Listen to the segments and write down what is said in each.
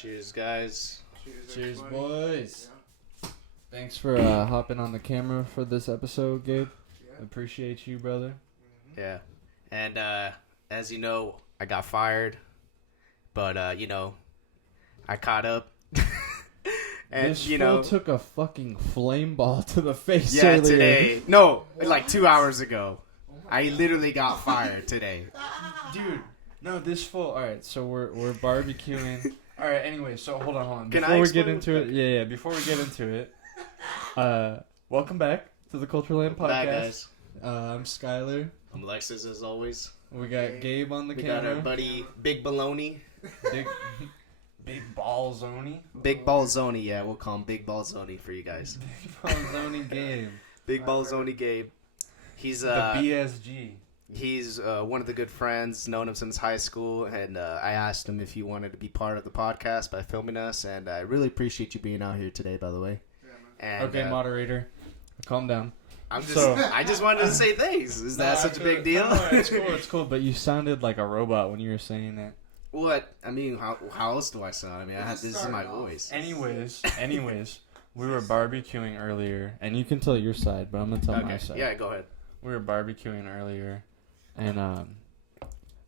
Cheers, guys. Cheers, boys. Yeah. Thanks for hopping on the camera for this episode, Gabe. Yeah. Appreciate you, brother. Mm-hmm. Yeah. And as you know, I got fired. But, I caught up. And this fool took a fucking flame ball to the face earlier. Today. No, like 2 hours ago. I literally got fired today. Dude, no, this fool. Alright, so we're barbecuing. Alright, anyway, so hold on. Before we get into it, before we get into it, welcome back to the Cultureland Podcast. Back, guys. I'm Skyler. I'm Alexiz, as always. We got Gabe on the camera. We got our buddy Big Baloney. Big Ballzoni. Big Ballzoni, yeah, we'll call him Big Ballzoni for you guys. Big Ballzoni Gabe. Big Ballzoni Gabe. He's the BSG. He's one of the good friends, known him since high school, and I asked him if he wanted to be part of the podcast by filming us, and I really appreciate you being out here today, by the way. And, okay, moderator, calm down. I just wanted to say thanks. Is that such a big deal? No, it's cool, but you sounded like a robot when you were saying that. What? I mean, how else do I sound? I mean, this is my voice. Anyways, we were barbecuing earlier, and you can tell your side, but I'm gonna tell my side. Yeah, go ahead. We were barbecuing earlier, and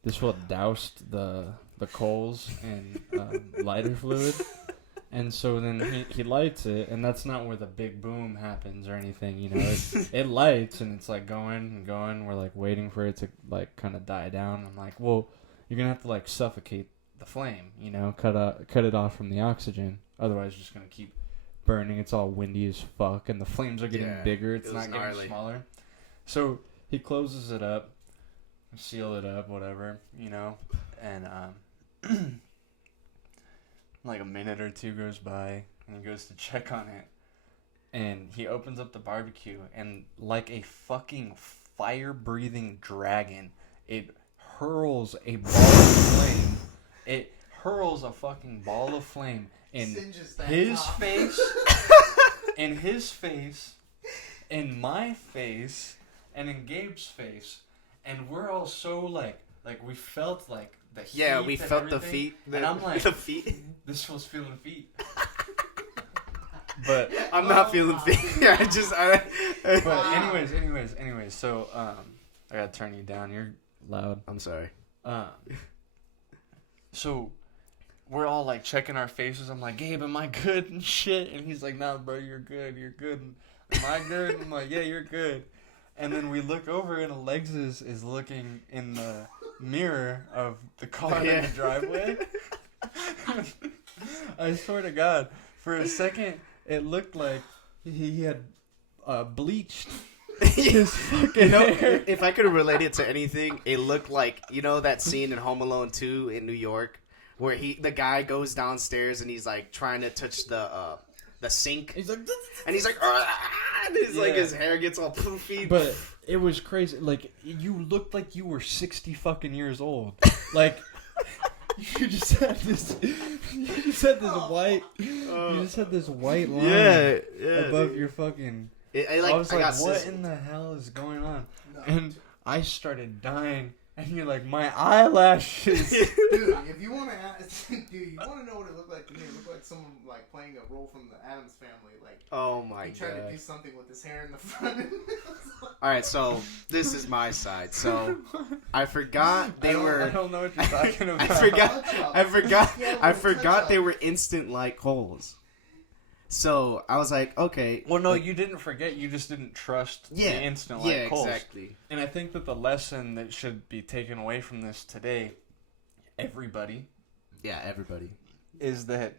this fool doused the coals in lighter fluid, and so then he lights it, and that's not where the big boom happens or anything, it lights and it's like going and going. We're like waiting for it to like kind of die down. I'm like, well, you're gonna have to like suffocate the flame, cut it off from the oxygen, otherwise it's just gonna keep burning. It's all windy as fuck, and the flames are getting bigger. It's not getting smaller. So he closes it up, seal it up, whatever, and like a minute or two goes by, and he goes to check on it, and he opens up the barbecue, and like a fucking fire-breathing dragon, it hurls a ball of flame. It hurls a fucking ball of flame in his face, in his face, in my face, and in Gabe's face, and we're all so like we felt like the heat. Yeah, we felt the feet. And I'm like, the feet. This was feeling feet. But I'm not feeling feet. But anyways. So I gotta turn you down. You're loud. I'm sorry. So we're all like checking our faces. I'm like, Gabe, am I good and shit? And he's like, nah, bro, you're good. Am I good? I'm like, yeah, you're good. And then we look over, and Alexiz is looking in the mirror of the car in the driveway. I swear to God, for a second, it looked like he had bleached his fucking hair. If I could relate it to anything, it looked like, that scene in Home Alone 2 in New York, where the guy goes downstairs and he's like trying to touch the sink. He's like, and he's like, and it's like his hair gets all poofy. But it was crazy. Like, you looked like you were 60 fucking years old. Like, you just had this white line above your fucking. I was like, what in the hell is going on? No. And I started dying. And you're like, my eyelashes. Dude, if you want to, you want to know what it looked like to me? It looked like someone like playing a role from the Addams Family. Like, oh my god, he tried to do something with his hair in the front. All right, so this is my side. So I forgot they were. I don't know what you're talking about. I forgot they were instant light coals. So I was like, okay. Well, no, you didn't forget. You just didn't trust the instant light coals. Yeah, exactly. And I think that the lesson that should be taken away from this today, everybody, is that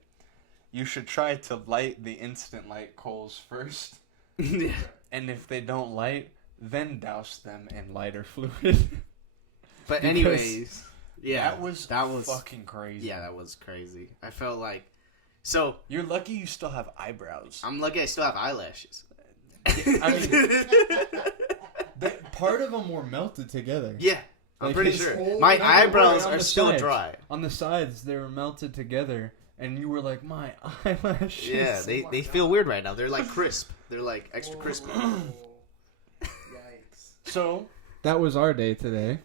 you should try to light the instant light coals first. And if they don't light, then douse them in lighter fluid. But anyways, that was fucking crazy. Yeah, that was crazy. I felt like. So you're lucky you still have eyebrows. I'm lucky I still have eyelashes. I mean, part of them were melted together. Yeah, I'm pretty sure. My eyebrows are still dry. On the sides, they were melted together, and you were like, my eyelashes. Yeah, they feel weird right now. They're like crisp. They're like extra crispy. Yikes. So that was our day today.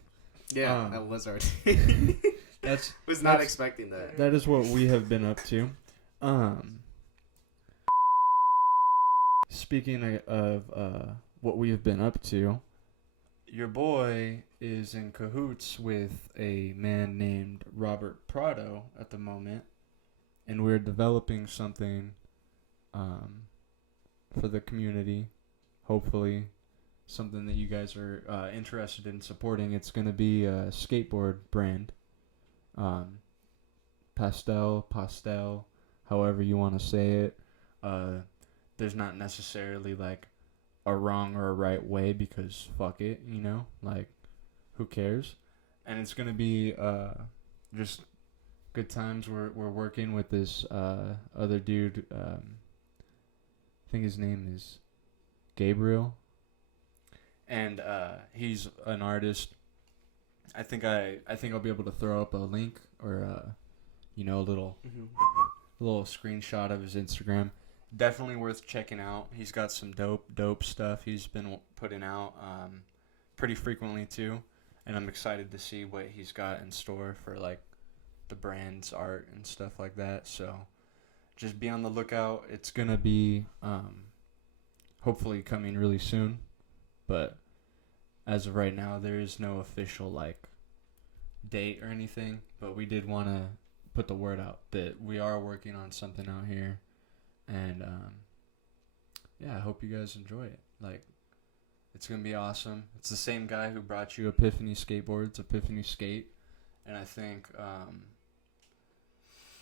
Yeah, that was our day. Was not expecting that. That is what we have been up to. Speaking of what we have been up to, your boy is in cahoots with a man named Robert Prado at the moment, and we're developing something for the community. Hopefully, something that you guys are interested in supporting. It's going to be a skateboard brand. Pastel, however you want to say it. There's not necessarily like a wrong or a right way because fuck it, you know, like who cares? And it's gonna be just good times. We're working with this other dude. I think his name is Gabriel, and he's an artist. I think I'll be able to throw up a link or a little screenshot of his Instagram. Definitely worth checking out. He's got some dope stuff he's been putting out pretty frequently too, and I'm excited to see what he's got in store for like the brand's art and stuff like that. So just be on the lookout. It's gonna be hopefully coming really soon, but as of right now there is no official like date or anything, but we did want to put the word out that we are working on something out here. And, yeah, I hope you guys enjoy it. Like, it's going to be awesome. It's the same guy who brought you Epiphany Skateboards, Epiphany Skate. And I think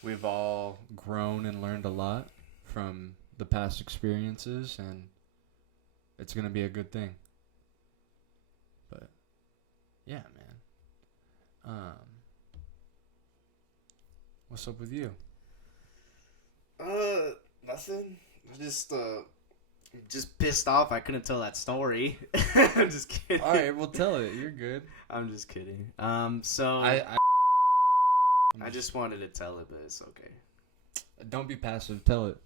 we've all grown and learned a lot from the past experiences. And it's going to be a good thing. But, yeah, man. What's up with you? Nothing. I just pissed off I couldn't tell that story. I'm just kidding. All right, well, tell it. You're good. I'm just kidding. So I just wanted to tell it, but it's okay. Don't be passive. Tell it.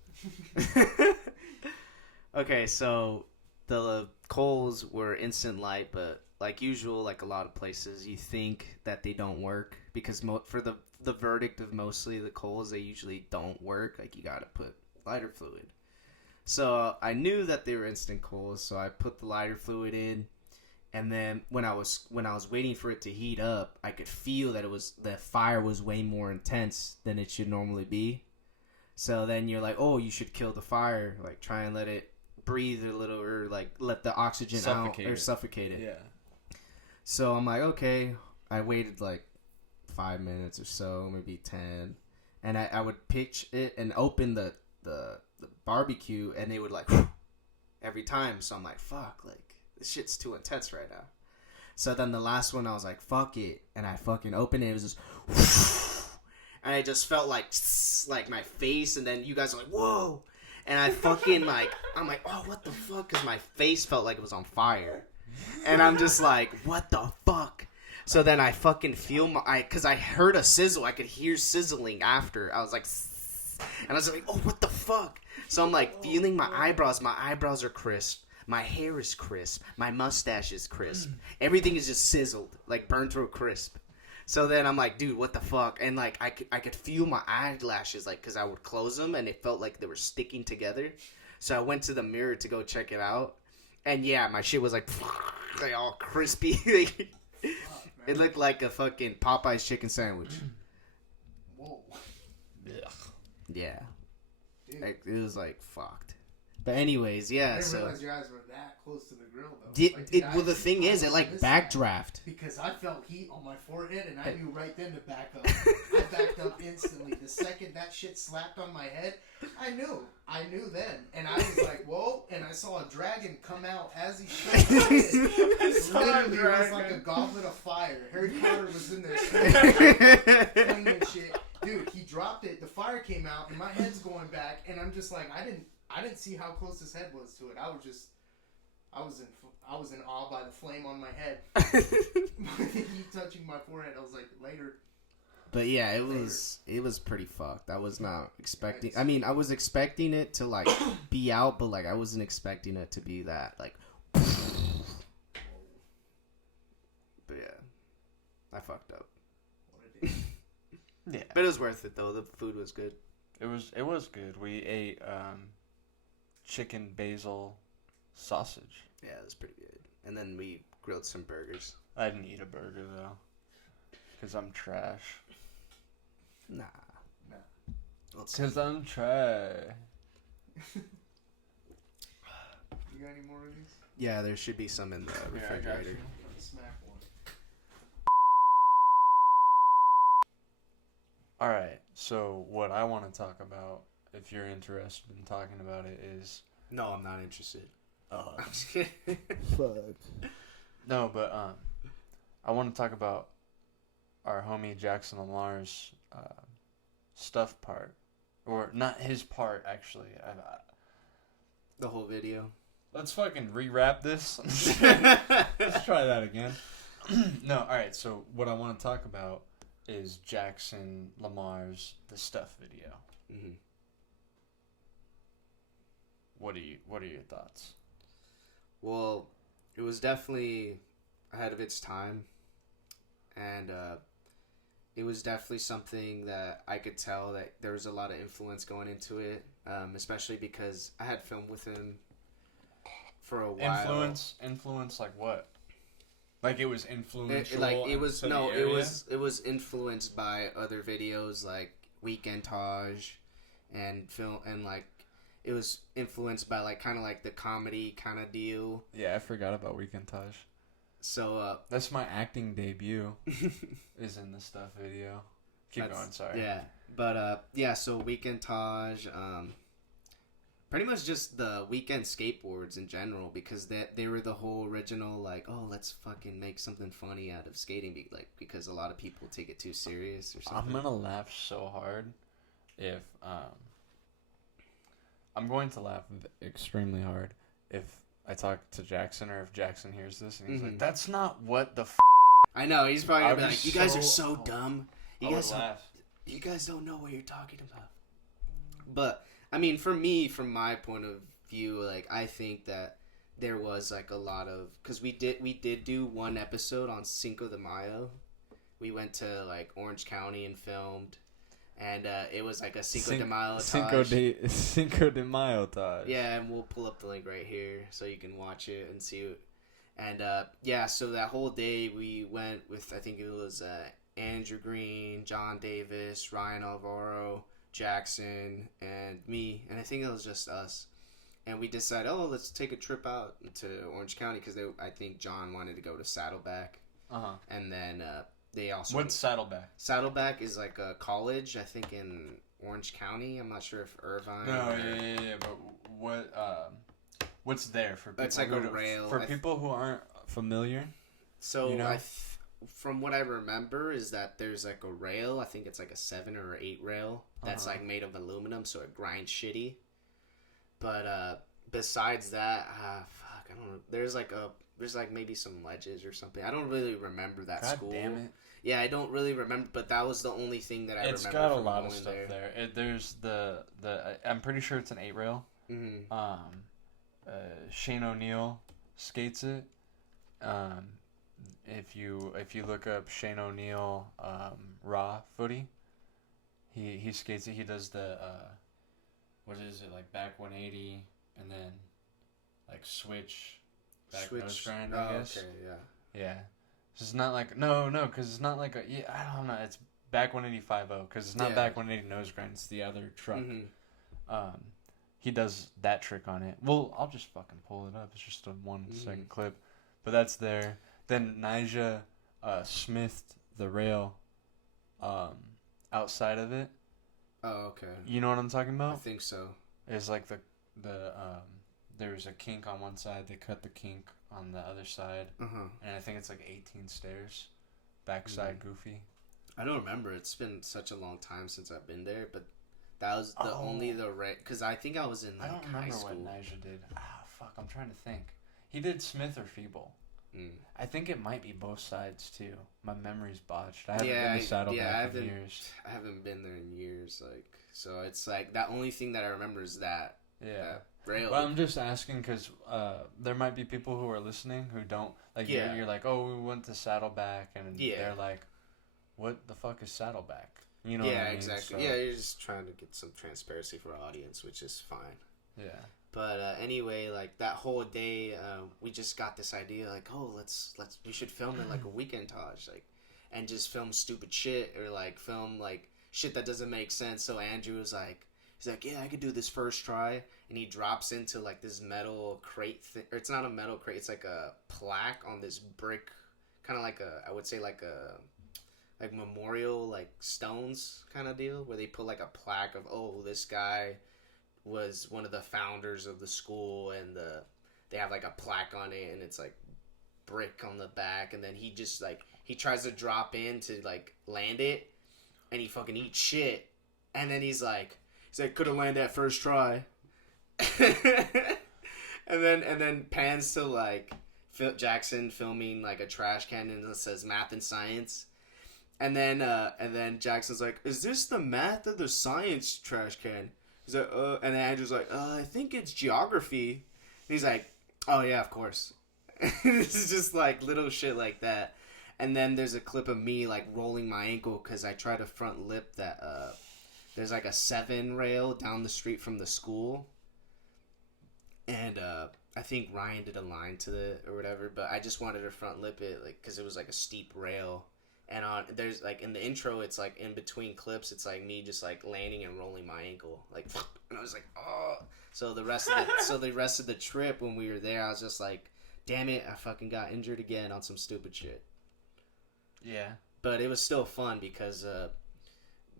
Okay, so the Kohl's were instant light, but like usual, like a lot of places, you think that they don't work because for the verdict of mostly the Kohl's, they usually don't work. Like you gotta put lighter fluid. So I knew that they were instant Kohl's, so I put the lighter fluid in, and then when I was waiting for it to heat up, I could feel that the fire was way more intense than it should normally be. So then you're like, oh, you should kill the fire, like try and let it breathe a little, or like let the oxygen out or suffocate it. Yeah. So I'm like, okay. I waited like 5 minutes or so, maybe 10, and I would pitch it and open the barbecue, and they would like every time. So I'm like, fuck, like this shit's too intense right now. So then the last one, I was like, fuck it, and I fucking opened it. It was just, and I just felt like my face, and then you guys are like, whoa, and I fucking like, I'm like, oh, what the fuck, because my face felt like it was on fire, and I'm just like, what the fuck. So then I fucking feel because I heard a sizzle. I could hear sizzling after. I was like, and I was like, oh, what the fuck? So I'm like feeling my eyebrows. My eyebrows are crisp. My hair is crisp. My mustache is crisp. Everything is just sizzled, like burned to a crisp. So then I'm like, dude, what the fuck? And like I could feel my eyelashes, like, because I would close them and it felt like they were sticking together. So I went to the mirror to go check it out. And yeah, my shit was like all crispy. It looked like a fucking Popeye's chicken sandwich. Whoa. Yeah. Like, it was like fucked. But anyways, yeah. I didn't so realize your eyes were that close to the grill, though. Well, the thing is, it like backdraft. Because I felt heat on my forehead, and I knew right then to back up. I backed up instantly. The second that shit slapped on my head, I knew then. And I was like, whoa, and I saw a dragon come out as he shot my head. Literally, it was like a goblet of fire. Harry Potter was in there flaming shit. Dude, he dropped it, the fire came out, and my head's going back, and I'm just like, I didn't see how close his head was to it. I was in awe by the flame on my head. Heat touching my forehead. I was like, later. But yeah, it was pretty fucked. I was not expecting. I mean, I was expecting it to like be out, but like I wasn't expecting it to be that like. But yeah, I fucked up. What a day. Yeah. But it was worth it though. The food was good. It was good. We ate chicken basil sausage. Yeah, it was pretty good. And then we grilled some burgers. I didn't eat a burger though, cause I'm trash. Nah. Cause I'm trash. You got any more of these? Yeah, there should be some in the refrigerator. Smack one. All right. So what I want to talk about, if you're interested in talking about it, is No, I'm not interested. oh, I'm just kidding. Fuck. no, but I want to talk about our homie Jackson Lamar's stuff part, or not his part actually. The whole video. Let's fucking rewrap this. Let's try that again. No, all right. So what I want to talk about is Jackson Lamar's The Stuff video. Mm-hmm. What are your thoughts? Well, it was definitely ahead of its time, and it was definitely something that I could tell that there was a lot of influence going into it, especially because I had filmed with him for a while. Influence like what? Like it was influential. It was to the no, area? it was influenced by other videos like Weekend Taj, and film, and like it was influenced by like kind of like the comedy kind of deal. Yeah, I forgot about Weekend Taj. So That's my acting debut. Is in the Stuff video. Keep going. Sorry. Yeah, but yeah. So Weekend Taj, pretty much just the Weekend skateboards in general, because they were the whole original like, oh, let's fucking make something funny out of skating, because a lot of people take it too serious or something. I'm gonna laugh so hard if I'm going to laugh extremely hard if I talk to Jackson, or if Jackson hears this and he's like, "That's not what the." I know, he's probably gonna be I'd be like, you guys are so- so dumb. I would laugh. You guys don't know what you're talking about. But I mean, for me, from my point of view, like I think that there was like a lot of, because we did do one episode on Cinco de Mayo. We went to like Orange County and filmed, and it was like a Cinco de Mayo Taj. Cinco de Mayo Taj. Yeah, and we'll pull up the link right here so you can watch it and see it. And yeah, so that whole day we went with, I think it was Andrew Green, John Davis, Ryan Alvaro, Jackson, and me, and I think it was just us. And we decided, oh, let's take a trip out to Orange County, because I think John wanted to go to Saddleback. And then they also... What's Saddleback? Saddleback is like a college, I think, in Orange County. I'm not sure if Irvine... No, yeah, but what's there for people? It's like a rail. For people who aren't familiar? So, you know? From what I remember is that there's like a rail, I think it's like a 7 or 8 rail, that's like made of aluminum, so it grinds shitty. But besides that, fuck, I don't know. There's like maybe some ledges or something. I don't really remember that God school. damn it. Yeah, I don't really remember, but that was the only thing that I remember. It's got a from lot of going stuff there. There's the I'm pretty sure it's an 8 rail. Mm-hmm. Shane O'Neill skates it. If you look up Shane O'Neill raw footy, he skates it. He does the what is it, like back 180 and then like switch nose grind, I guess. Okay, yeah. Yeah. So it's not like no, because it's not like I don't know. It's back 185-0 because it's not back 180 nose grind. It's the other truck. Mm-hmm. He does that trick on it. Well, I'll just fucking pull it up. It's just a 1 second clip, but that's there. Then Nyjah smithed the rail outside of it. Oh, okay. You know what I'm talking about? I think so. It's like the there was a kink on one side. They cut the kink on the other side, and I think it's like 18 stairs, backside goofy. I don't remember. It's been such a long time since I've been there, but that was the only because I think I was in like I don't remember high school. what Nyjah did. Fuck, I'm trying to think. He did Smith or Feeble. I think it might be both sides too. My memory's botched. I haven't been to Saddleback in years. I haven't been there in years. Like, so it's like that only thing that I remember is that. Yeah. That rail. Well, I'm just asking because there might be people who are listening who don't like. Yeah. You're like, oh, we went to Saddleback, and they're like, what the fuck is Saddleback? You know what I mean? Exactly. So, Yeah, you're just trying to get some transparency for our audience, which is fine. yeah. But anyway, like that whole day, we just got this idea, like, oh, we should film it like a weekendage, like, and just film stupid shit or like film like shit that doesn't make sense. So Andrew was like, he's like, yeah, I could do this first try, and he drops into like this metal crate thing, or it's not a metal crate, it's like a plaque on this brick, kind of like I would say like memorial like stones kind of deal, where they put like a plaque of, oh, this guy was one of the founders of the school, and they have like a plaque on it, and it's like brick on the back, and then he just like he tries to drop in to like land it, and he fucking eats shit, and then he's like could have landed that first try. and then pans to like Jackson filming like a trash can, and it says math and science. And then Jackson's like, is this the math or the science trash can? He's like, and then Andrew's like, I think it's geography. And he's like, oh yeah, of course. This is just like little shit like that. And then there's a clip of me like rolling my ankle because I tried to front lip that there's like a 7 rail down the street from the school. And I think Ryan did a line to it or whatever, but I just wanted to front lip it like because it was like a steep rail. And there's like in the intro, it's like in between clips, it's like me just like landing and rolling my ankle, like, and I was like, oh. So the rest of the trip when we were there, I was just like, damn it, I fucking got injured again on some stupid shit. Yeah. But it was still fun because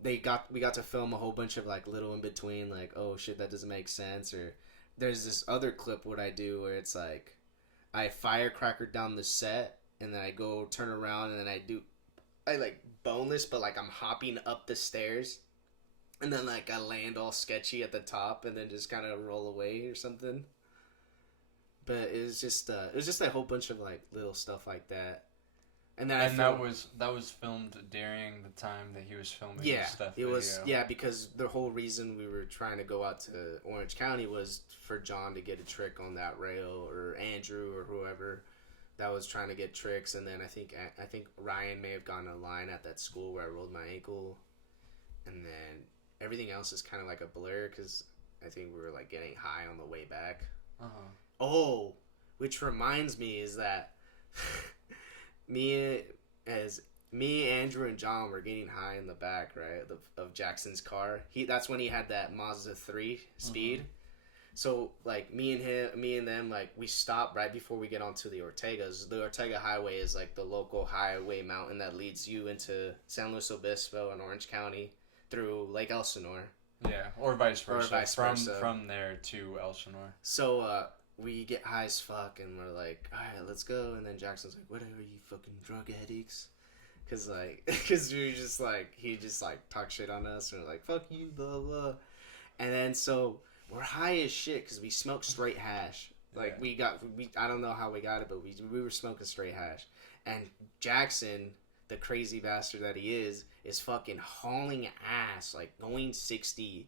we got to film a whole bunch of like little in between, like, oh shit, that doesn't make sense, or there's this other clip what I do where it's like I firecracker down the set, and then I go turn around, and then I like boneless, but like I'm hopping up the stairs, and then like I land all sketchy at the top, and then just kind of roll away or something. But it was just a whole bunch of like little stuff like that, and then that was filmed during the time that he was filming. Yeah, the stuff it was video. because the whole reason we were trying to go out to Orange County was for John to get a trick on that rail, or Andrew or whoever that was trying to get tricks, and then I think Ryan may have gotten a line at that school where I rolled my ankle, and then everything else is kind of like a blur because I think we were like getting high on the way back. Oh, which reminds me is that me, Andrew, and John were getting high in the back, right, of Jackson's car. That's when he had that Mazda 3 speed. So, like, me and them, like, we stopped right before we get onto the Ortegas. The Ortega Highway is, like, the local highway mountain that leads you into San Luis Obispo and Orange County through Lake Elsinore. Yeah, or vice versa. From there to Elsinore. So, we get high as fuck, and we're like, alright, let's go. And then Jackson's like, whatever, you fucking drug addicts. Because we were just, like, he just, like, talked shit on us, and we're like, fuck you, blah, blah. And then, so we're high as shit because we smoked straight hash. Like, yeah. I don't know how we got it, but we were smoking straight hash. And Jackson, the crazy bastard that he is fucking hauling ass, like, going 60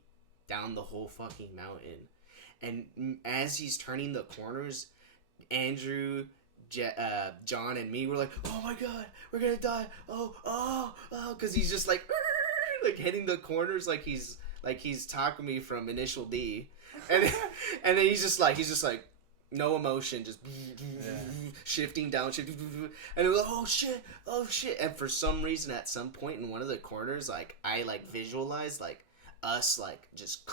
down the whole fucking mountain. And as he's turning the corners, Andrew, John, and me were like, oh my god, we're gonna die. Oh, because he's just like hitting the corners like he's talking me from Initial D, and then he's just like no emotion, just shifting down, and it was like, oh shit, and for some reason at some point in one of the corners, like I like visualized like us like just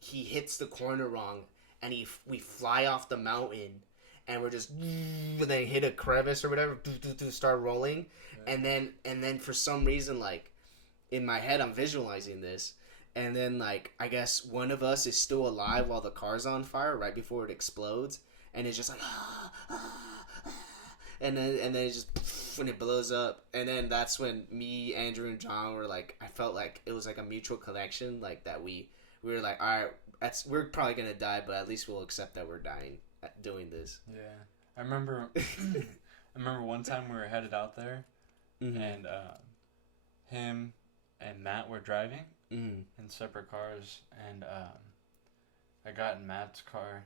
he hits the corner wrong, and we fly off the mountain, and we're just and then hit a crevice or whatever, start rolling, and then for some reason, like in my head I'm visualizing this, and then like I guess one of us is still alive while the car's on fire right before it explodes, and it's just like and then it just when it blows up, and then that's when me, Andrew, and John were like, I felt like it was like a mutual connection, like that we were like, all right, we're probably gonna die, but at least we'll accept that we're dying at doing this. Yeah, I remember one time we were headed out there, and him and Matt were driving in separate cars, and I got in Matt's car,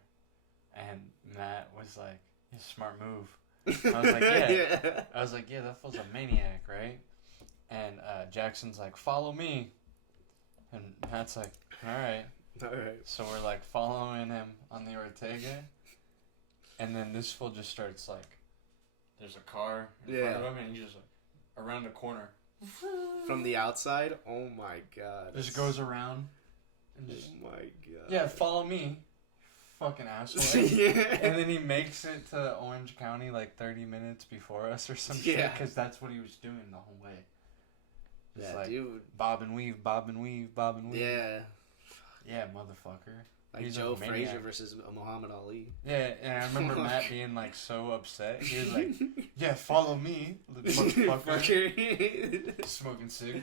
and Matt was like, "It's a smart move." I was like, yeah. I was like, yeah, that fool's a maniac, right? And Jackson's like, follow me. And Matt's like, all right. All right. So we're like following him on the Ortega. And then this fool just starts like, there's a car in front of him, and he just like, around the corner. From the outside? Oh my god. Just goes around. And just, oh my god. yeah, follow me. Fucking asshole. Yeah. And then he makes it to Orange County like 30 minutes before us or some shit. Because that's what he was doing the whole way. Just Yeah, like, dude. bob and weave, bob and weave, bob and weave. Yeah. Yeah, motherfucker. Like He's Joe a maniac. Frazier versus Muhammad Ali. Yeah, and I remember Matt being like so upset. He was like, yeah, follow me, motherfucker. Smoking cig.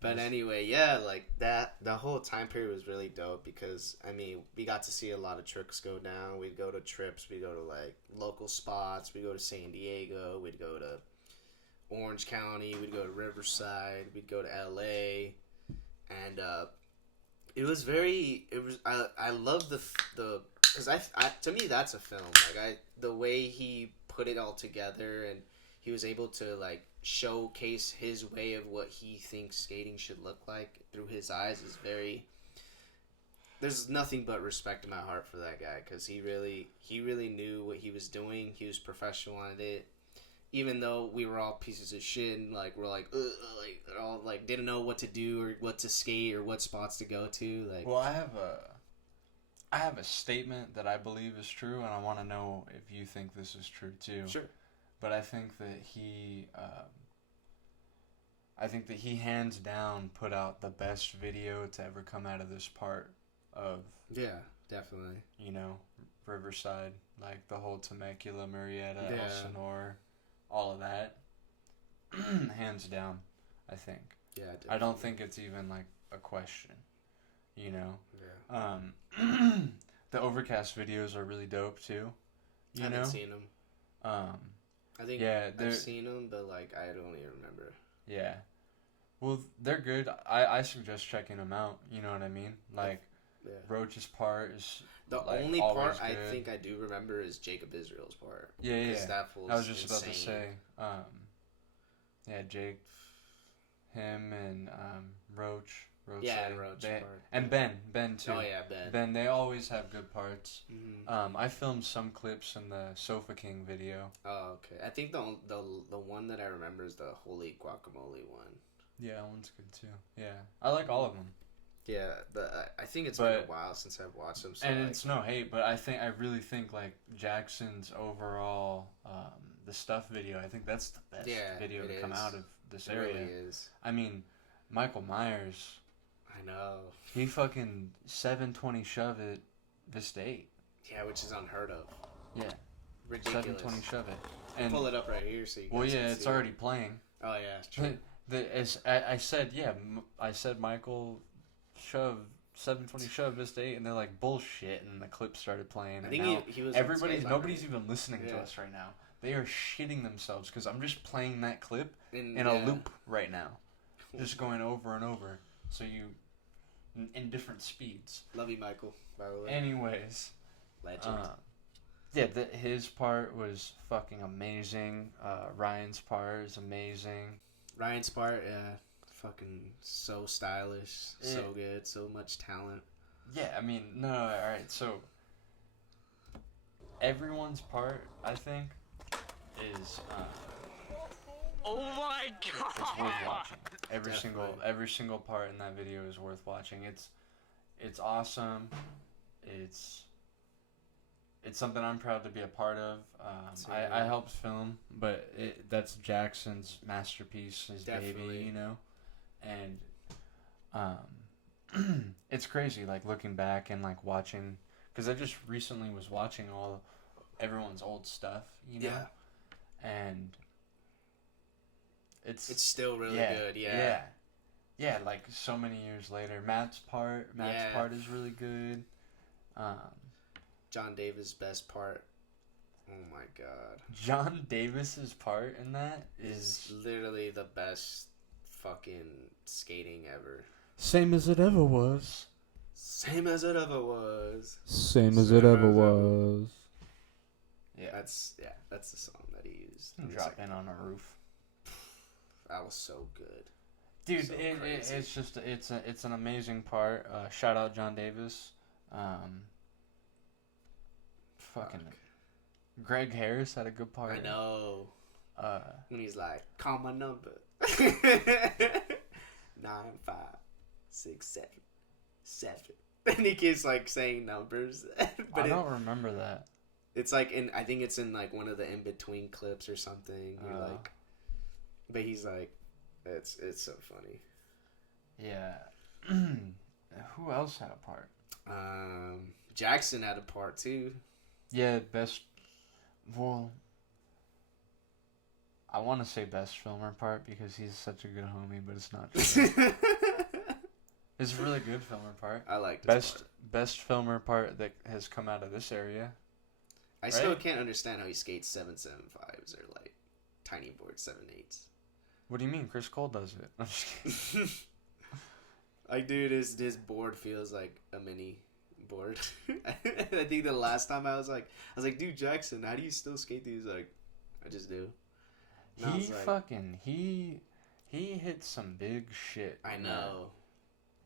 But anyway, yeah, like that, the whole time period was really dope because, I mean, we got to see a lot of tricks go down. We'd go to trips, we'd go to like local spots, we'd go to San Diego, we'd go to Orange County, we'd go to Riverside, we'd go to LA, and it was I love the because I to me that's a film, like the way he put it all together, and he was able to like showcase his way of what he thinks skating should look like through his eyes is very, there's nothing but respect in my heart for that guy, because he really knew what he was doing. He was professional at it, even though we were all pieces of shit and like we're like all like didn't know what to do or what to skate or what spots to go to. Like, well, I have a statement that I believe is true, and I want to know if you think this is true too. Sure. But I think that he hands down put out the best video to ever come out of this part of, yeah, definitely, you know, Riverside, like the whole Temecula, Murrieta, Yeah. Elsinore, all of that. Hands down, I think. yeah, definitely. I don't think it's even like a question, you know. Yeah. The Overcast videos are really dope too. I haven't seen them. I think I've seen them, but like I don't even remember. Yeah. Well, they're good. I suggest checking them out. You know what I mean? Like, Yeah. Roach's part is The like, only always part I good. think I do remember is Jacob Israel's part. Yeah, yeah. 'Cause that fool's I was just insane. about to say. Yeah, Jake, him, and Roach. Yeah, Roach they, part. and Ben too. Oh yeah, Ben. Ben, they always have good parts. Mm-hmm. I filmed some clips in the Sofa King video. Oh, okay. I think the one that I remember is the Holy Guacamole one. Yeah, that one's good too. Yeah, I like all of them. Yeah, I think it's been a while since I've watched them. So And like, it's no hate, but I really think like Jackson's overall the stuff video. I think that's the best video to come out of this it area. really is. I mean, Michael Myers. I know. He fucking 720 shove it Vista 8. Yeah, which is unheard of. Yeah. Ridiculous. 720 shove it. And Pull it up right here so you guys well, can yeah, see it's it. already playing. Oh yeah, it's true. I said, I said Michael shove 720 shove Vista 8, and they're like bullshit, and the clip started playing. I And think now he was. nobody's even listening to Yeah. us right now. They are shitting themselves because I'm just playing that clip in in a loop right now, just going over and over. So in different speeds. Love you, Michael. By the way, Anyways, legend. yeah, his part was fucking amazing. Ryan's part is amazing. Ryan's part, yeah, fucking so stylish, so good, so much talent. Yeah, I mean, no, all right. So everyone's part, I think, is Oh my it's worth god! watching. Every Definitely. single part in that video is worth watching. It's awesome. It's something I'm proud to be a part of. I helped film, but that's Jackson's masterpiece, his Definitely. baby, you know. And it's crazy, like looking back and like watching, because I just recently was watching everyone's old stuff, you know. Yeah. And it's still really good. Yeah. Yeah, like so many years later, Matt's part is really good. John Davis' best part. Oh my god. John Davis's part in that is literally the best fucking skating ever. Same as it ever was. Same as it ever was. Same as it ever was. yeah. That's the song that he used. Drop in on a roof. that was so good. Dude, So it's crazy. just it's an amazing part. Shout out John Davis. Fucking Greg Harris had a good part. I know. When he's like, call my number. 95677. And he keeps like saying numbers. I don't remember that. It's like I think it's in like one of the in between clips or something. You're like, but he's like, it's so funny. Yeah. Who else had a part? Jackson had a part too. Yeah, best. Well, I want to say best filmer part because he's such a good homie, but it's not true. It's a really good filmer part. I like this part. Best filmer part that has come out of this area. I still can't understand how he skates 7.75s or like tiny board 7.8s. What do you mean? Chris Cole does it. I'm just kidding. Like, dude, his board feels like a mini board. I think the last time I was like, dude, Jackson, how do you still skate these? Like, I just do. And I was like, he hit some big shit. I know.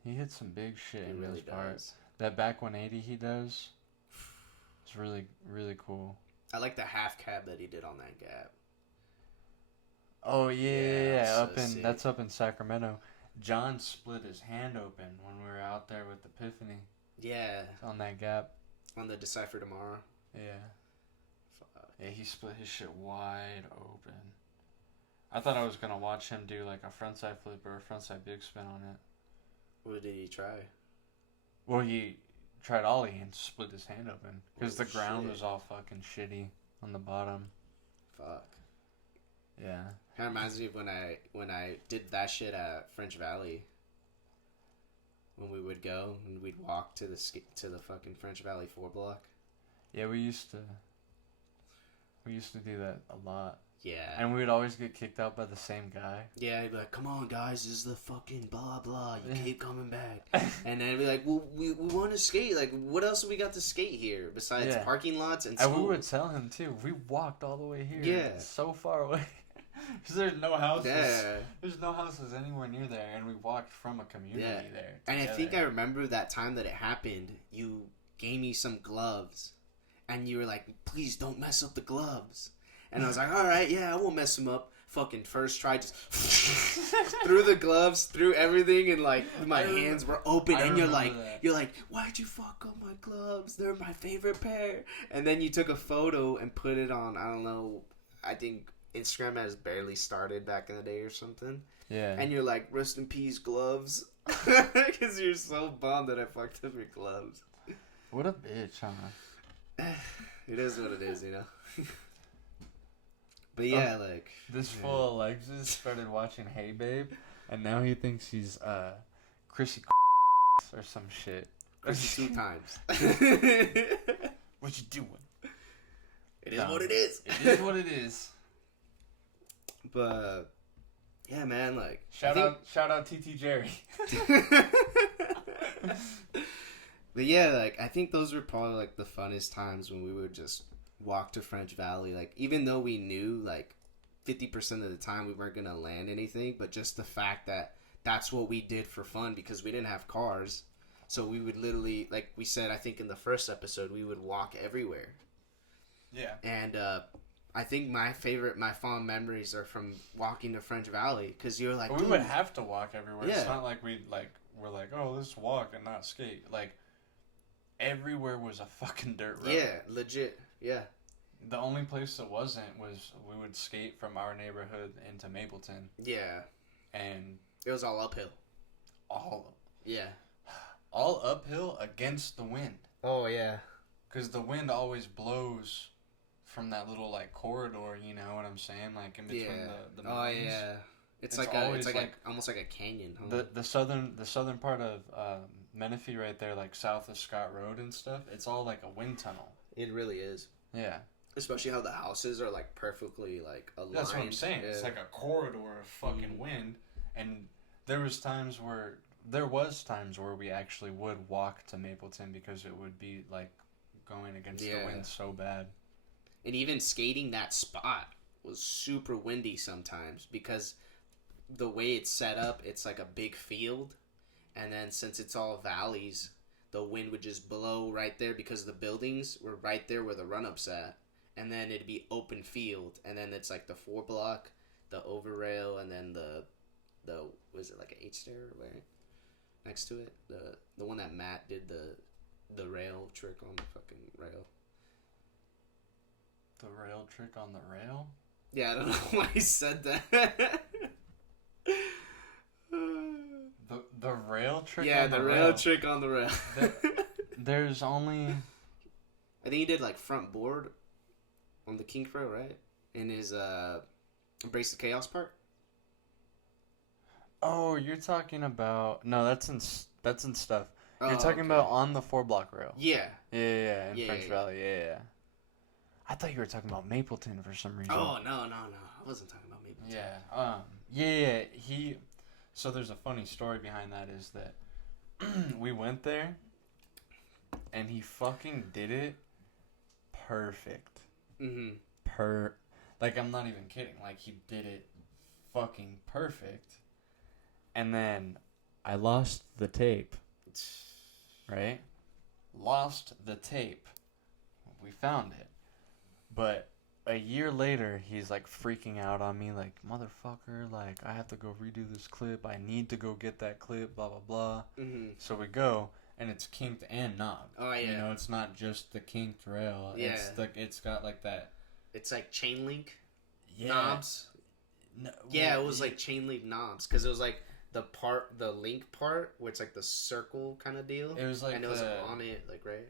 He hit some big shit He in really this part. does. That back 180 he does. It's really, really cool. I like the half cab that he did on that gap. Oh yeah, so up in sick. that's up in Sacramento. John split his hand open when we were out there with Epiphany Yeah, on that gap. on the Decipher Tomorrow. Yeah. Fuck. Yeah, he split his shit wide open. I thought I was gonna watch him do like a frontside flip or a frontside big spin on it. What did he try? Well, he tried ollie and split his hand open because Oh, the ground shit. was all fucking shitty on the bottom. Fuck. Yeah. Kind of reminds me of when I did that shit at French Valley. When we would go and we'd walk to the fucking French Valley 4 block. Yeah, we used to do that a lot. Yeah. And we would always get kicked out by the same guy. Yeah, he'd be like, come on, guys, this is the fucking blah, blah. You Yeah. keep coming back. And then I'd be like, well, we want to skate. Like, what else have we got to skate here besides Yeah. parking lots and And we schools? would tell him, too, we walked all the way here. Yeah. It's so far away. Because there's no houses. Yeah. There's no houses anywhere near there. And we walked from a community Yeah. there. And I together. think I remember that time that it happened, you gave me some gloves. And you were like, please don't mess up the gloves. And I was like, all right, yeah, I won't mess them up. Fucking first try, just threw the gloves, threw everything, and like my hands were open. I And you're remember like, that. why'd you fuck up my gloves? They're my favorite pair. And then you took a photo and put it on, I don't know, I think Instagram has barely started back in the day or something. Yeah. And you're like, rest in peace, gloves. Because you're so bummed that I fucked up your gloves. What a bitch, huh? It is what it is, you know? But yeah, like... This yeah. fool Alexis started watching Hey Babe, and now he thinks he's Chrissy or some shit. Chrissy 2 times. What you doing? It is what it is. It is what it is. But... Yeah, man, like... Shout out TT Jerry. But yeah, like, I think those were probably, like, the funnest times when we would just walk to French Valley. Like, even though we knew, like, 50% of the time we weren't going to land anything, but just the fact that that's what we did for fun because we didn't have cars. So we would literally, like we said, I think in the first episode, we would walk everywhere. Yeah. And I think my fond memories are from walking to French Valley because you're like, But we would have to walk everywhere. Yeah. It's not like we're like, oh, let's walk and not skate. Like, everywhere was a fucking dirt road. yeah, legit, yeah. The only place that wasn't was we would skate from our neighborhood into Mapleton, Yeah. and It was all uphill. all Yeah. uphill against the wind. Oh, yeah. Because the wind always blows from that little, like, corridor, you know what I'm saying? Like, in between Yeah. the Oh, mountains. yeah. It's always like almost like a canyon, huh? The southern part of Menifee right there, like, south of Scott Road and stuff, it's all like a wind tunnel. It really is. Yeah. Especially how the houses are, like, perfectly, like, aligned. That's what I'm saying. Yeah. It's like a corridor of fucking wind, and there was times where we actually would walk to Mapleton because it would be like going against the wind so bad. And even skating that spot was super windy sometimes because the way it's set up, it's like a big field, and then since it's all valleys, the wind would just blow right there because the buildings were right there where the run-up's at, and then it'd be open field, and then it's like the 4-block, the over rail, and then the was it like an H-stair or where next to it, the one that Matt did the rail trick on the fucking rail. The rail trick on the rail? Yeah, I don't know why he said that. The rail trick Yeah, on the the rail trick on the rail. There's only... I think he did like front board on the kink rail, right? In his Embrace the Chaos part. Oh, you're talking about... No, that's in stuff. You're Oh, talking okay. about on the 4-block rail. Yeah. Yeah, in Yeah, French yeah. Valley, yeah. I thought you were talking about Mapleton for some reason. Oh no! I wasn't talking about Maple. Yeah, he... So there's a funny story behind that is that we went there and he fucking did it perfect. Mm-hmm. Like, I'm not even kidding. Like, he did it fucking perfect. And then I lost the tape. Right? Lost the tape. We found it. But a year later, he's like freaking out on me, like, motherfucker, like, I have to go redo this clip. I need to go get that clip, blah, blah, blah. Mm-hmm. So we go, and it's kinked and knobbed. Oh yeah. You know, it's not just the kinked rail. Yeah. It's got like that. It's like chain link Yeah. knobs. No, Yeah, well, it was like chain link knobs because it was like the link part where it's like the circle kind of deal. It was like and it was on it, like right.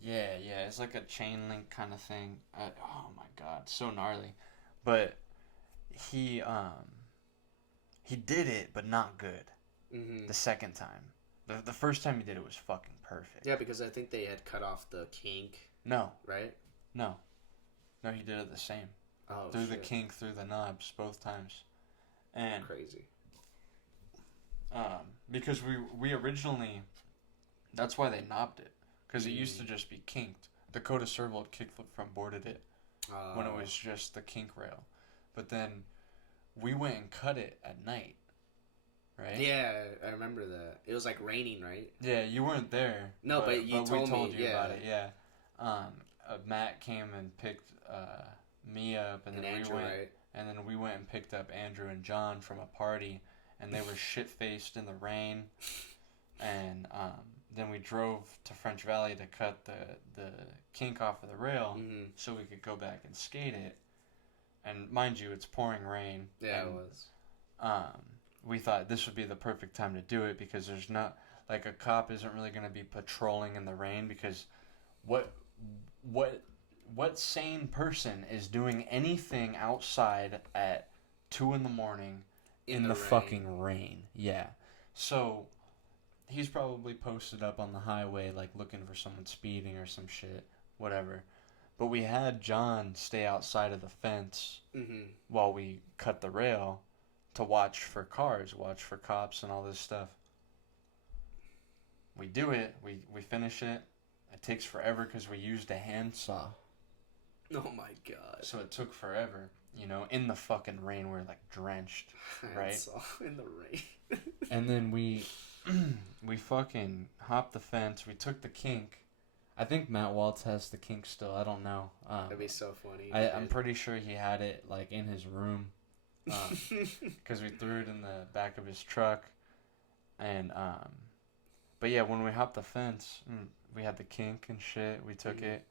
Yeah, it's like a chain link kind of thing. Oh my god, so gnarly. But he did it, but not good. Mm-hmm. The second time. The first time he did it was fucking perfect. Yeah, because I think they had cut off the kink, No, right? no, he did it the same. Oh, Through shit. the kink, through the knobs, both times. And Crazy. because we originally, that's why they knobbed it. Because it used to just be kinked. Dakota Servold kickflip front boarded it when it was just the kink rail. But then we went and cut it at night. Right? Yeah, I remember that. It was like raining, right? Yeah, you weren't there. No, but you told we told me, you yeah. about it. Yeah. Matt came and picked me up, and then Andrew, we went, right? and then we went and picked up Andrew and John from a party, and they were shit faced in the rain, and then we drove to French Valley to cut the kink off of the rail, Mm-hmm. so we could go back and skate it. And mind you, it's pouring rain. Yeah, and, it was. We thought this would be the perfect time to do it because there's not, like, a cop isn't really going to be patrolling in the rain because what sane person is doing anything outside at 2 a.m. in the rain. fucking rain? Yeah. So he's probably posted up on the highway, like, looking for someone speeding or some shit, whatever. But we had John stay outside of the fence Mm-hmm. while we cut the rail to watch for cars, watch for cops and all this stuff. We do it, we finish it. It takes forever because we used a handsaw. Oh my god. So it took forever, you know, in the fucking rain. We're like drenched, right? Saw in the rain. And then we fucking hopped the fence. We took the kink. I think Matt Waltz has the kink still. I don't know. That'd be so funny. I'm pretty sure he had it like in his room. Because we threw it in the back of his truck, and but yeah, when we hopped the fence, we had the kink and shit. We took it.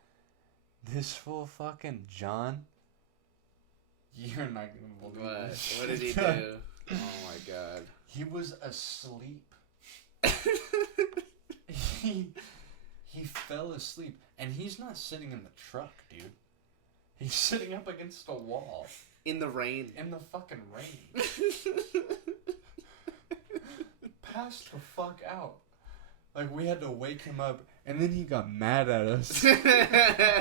This fool fucking John. You're not gonna believe What? this. What did he do? Oh my god. He was asleep. He fell asleep, and he's not sitting in the truck, dude. He's sitting up against a wall. In the rain. In the fucking rain. Passed the fuck out. Like, we had to wake him up, and then he got mad at us.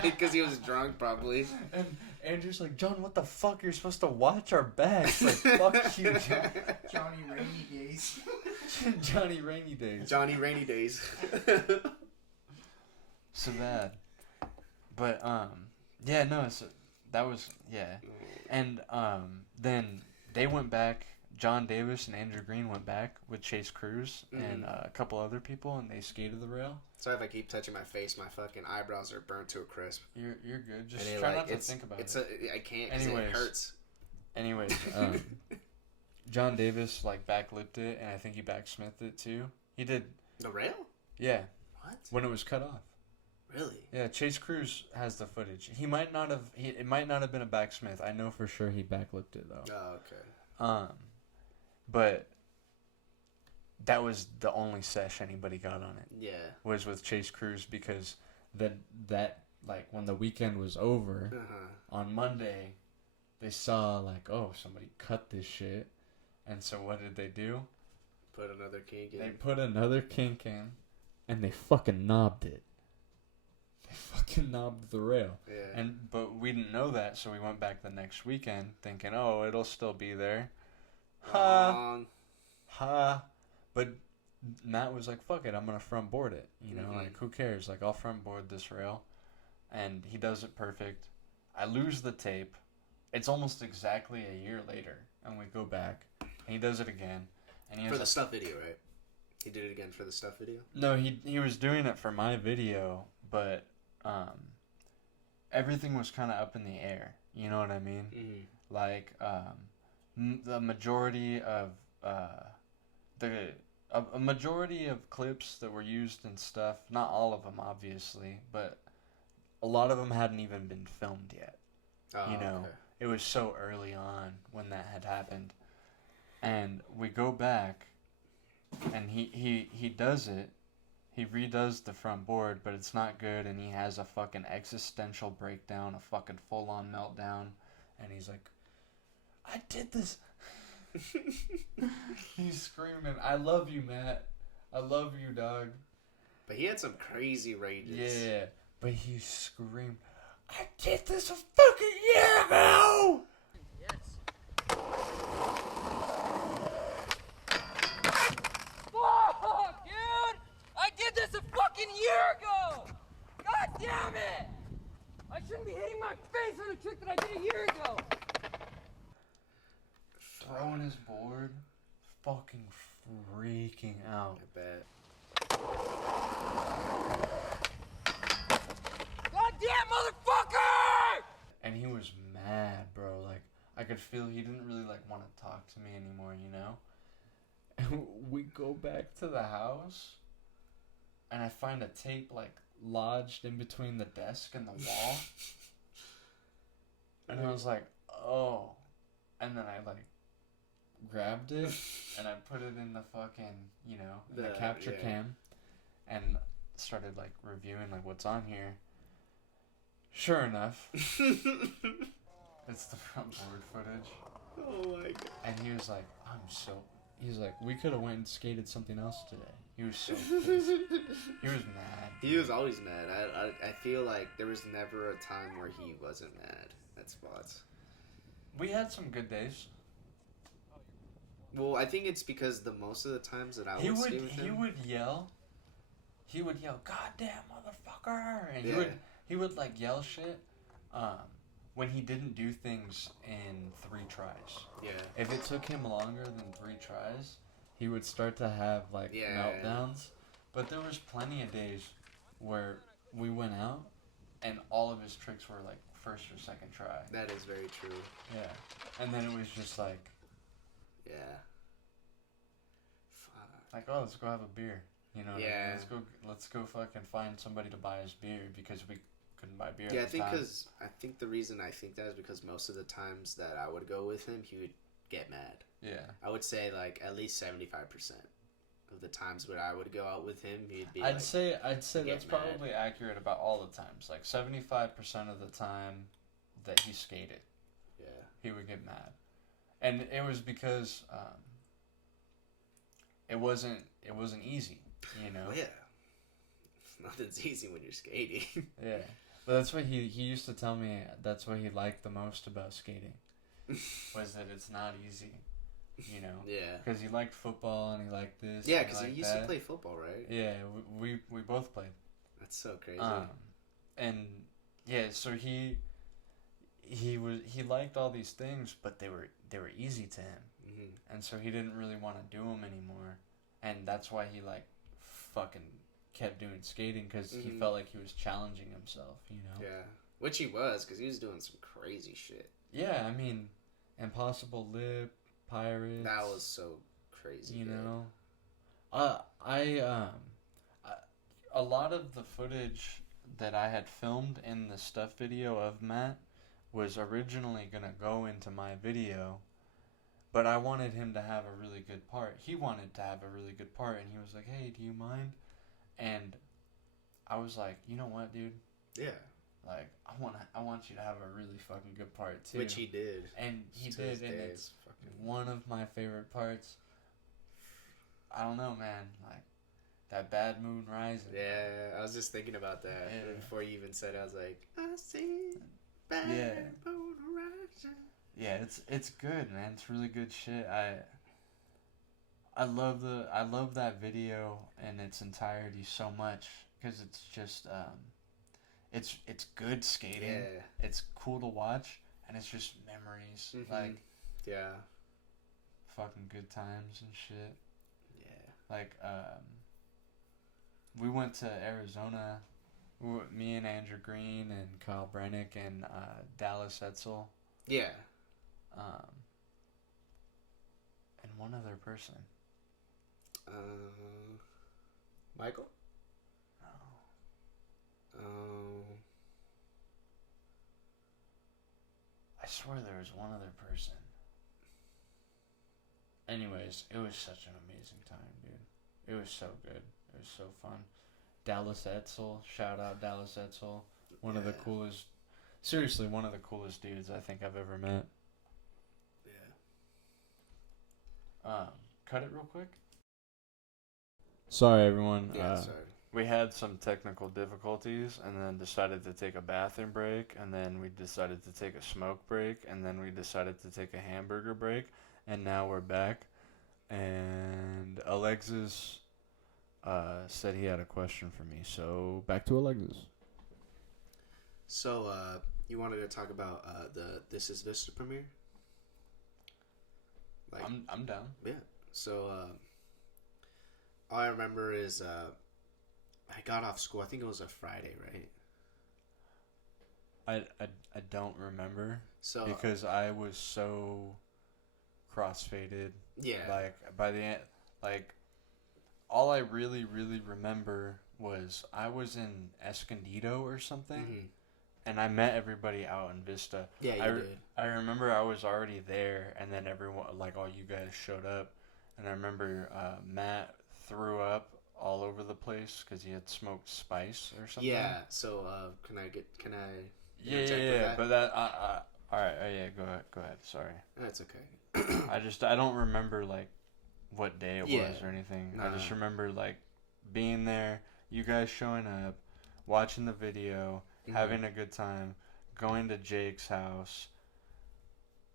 Because he was drunk, probably. And Andrew's like, John, what the fuck? You're supposed to watch our backs. Like, fuck you, John. Johnny Rainy Days. Johnny Rainy Days. Johnny Rainy Days. So bad. But, yeah, no, so that was, yeah. And, then they went back. John Davis and Andrew Green went back with Chase Cruz and a couple other people, and they skated the rail. Sorry if I keep touching my face. My fucking eyebrows are burnt to a crisp. You're good. Just And try not to think about it. I can't because it hurts. Anyways, John Davis like backlipped it, and I think he backsmithed it too. He did. The rail? Yeah. What? When it was cut off. Really? Yeah, Chase Cruz has the footage. He might not have. It might not have been a backsmith. I know for sure he backlipped it though. Oh, okay. But that was the only sesh anybody got on it. Yeah. Was with Chase Cruz because that like when the weekend was over on Monday, they saw like, oh, somebody cut this shit, and so what did they do? Put another kink in. They put another kink in, and they fucking knobbed it. They fucking knobbed the rail. Yeah. But we didn't know that, so we went back the next weekend thinking, oh, it'll still be there. But Matt was like, fuck it, I'm gonna front board it. You know, like who cares? Like I'll front board this rail, and he does it perfect. I lose the tape. It's almost exactly a year later, and we go back, and he does it again. And he has for the stuff video, right? He did it again for the stuff video? No, he was doing it for my video, but everything was kind of up in the air. You know what I mean? Mm-hmm. Like the majority of a majority of clips that were used and stuff, not all of them obviously, but a lot of them hadn't even been filmed yet. Oh, you know, okay. It was so early on when that had happened. And we go back, and he does it. He redoes the front board, but it's not good, and he has a fucking existential breakdown, a fucking full-on meltdown, and he's like, I did this. He's screaming, I love you, Matt. I love you, dog. But he had some crazy rages. Yeah, but he screamed, I did this a fucking year ago! Fuck, dude! I did this a fucking year ago! God damn it! I shouldn't be hitting my face on a trick that I did a year ago! Throwing his board, fucking freaking out. I bet. Goddamn motherfucker! And he was mad, bro. Like, I could feel he didn't really, like, want to talk to me anymore, you know? And we go back to the house, and I find a tape, like, lodged in between the desk and the wall. And I was like, oh. And then I, like, grabbed it, and I put it in the fucking, you know, in the capture cam, and started, like, reviewing, like, what's on here. Sure enough, it's the front board footage. Oh my god. And he was like, he's like, we could have went and skated something else today. He was so pissed. He was mad. He was always mad. I feel like there was never a time where he wasn't mad at spots. We had some good days. Well, I think it's because most of the times that I would skate with him, he would yell, "Goddamn motherfucker!" And Yeah. he would like yell shit when he didn't do things in 3 tries. Yeah. If it took him longer than 3 tries, he would start to have like meltdowns. But there was plenty of days where we went out and all of his tricks were like first or second try. That is very true. Yeah. And then it was just like, Yeah. Fuck. like, oh, let's go have a beer. You know what I Yeah. mean? Let's go fucking find somebody to buy us beer because we couldn't buy beer Yeah, at the time. I think the reason I think that is because most of the times that I would go with him, he would get mad. Yeah. I would say like at least 75% of the times when I would go out with him, he'd be. I'd say that's mad. probably accurate about all the times. Like 75% of the time that he skated, Yeah. he would get mad, and it was because it wasn't easy, you know. Well, yeah. Nothing's easy when you're skating. Yeah, but that's what he used to tell me. That's what he liked the most about skating, was that it's not easy, you know. Yeah. Because he liked football and he liked this. Yeah, and because he liked used that. to play football, right? Yeah, we both played. That's so crazy. And yeah, so he he liked all these things, but they were easy to him, and so he didn't really want to do them anymore, and that's why he like fucking kept doing skating because he felt like he was challenging himself, you know. Yeah, which he was, because he was doing some crazy shit. Yeah, I mean, Impossible Lip, Pirates. That was so crazy. You good. know, a lot of the footage that I had filmed in the stuff video of Matt was originally gonna go into my video, but I wanted him to have a really good part. He wanted to have a really good part, and he was like, "Hey, do you mind?" And I was like, "You know what, dude? Yeah. Like, I want you to have a really fucking good part too." Which he did. And he To did, this and day, it's fucking... one of my favorite parts. I don't know, man. Like, that Bad Moon Rising. Yeah, I was just thinking about that before you even said it. I was like, I see bad moon rising. Yeah, it's good, man. It's really good shit. I love that video in its entirety so much because it's just it's good skating. Yeah. It's cool to watch, and it's just memories. Like, yeah, fucking good times and shit. yeah. Like, we went to Arizona, me and Andrew Green and Kyle Brennick and Dallas Etzel. Yeah. And one other person. Michael? No. I swear there was one other person. Anyways, it was such an amazing time, dude. It was so good. It was so fun. Dallas Etzel. Shout out Dallas Etzel. One of the coolest... Seriously, one of the coolest dudes I think I've ever met. Yeah. Cut it real quick. Sorry, everyone. Yeah, sorry. We had some technical difficulties and then decided to take a bathroom break, and then we decided to take a smoke break, and then we decided to take a hamburger break, and now we're back. And Alexis said he had a question for me, so back to Alexis. So, you wanted to talk about the This Is Vista premiere? Like, I'm down. Yeah. So, all I remember is I got off school. I think it was a Friday, right? I don't remember. So because I was so crossfaded. Yeah. Like by the end, like all I really remember was I was in Escondido or something, and I met everybody out in Vista. Yeah, you did. I remember I was already there, and then everyone, like all you guys, showed up, and I remember Matt threw up all over the place because he had smoked spice or something. Yeah. So can I? Yeah. But that all right. Oh yeah. Go ahead. Sorry. That's okay. I don't remember like what day it was or anything. Nah. I just remember like being there, you guys showing up, watching the video, having a good time, going to Jake's house,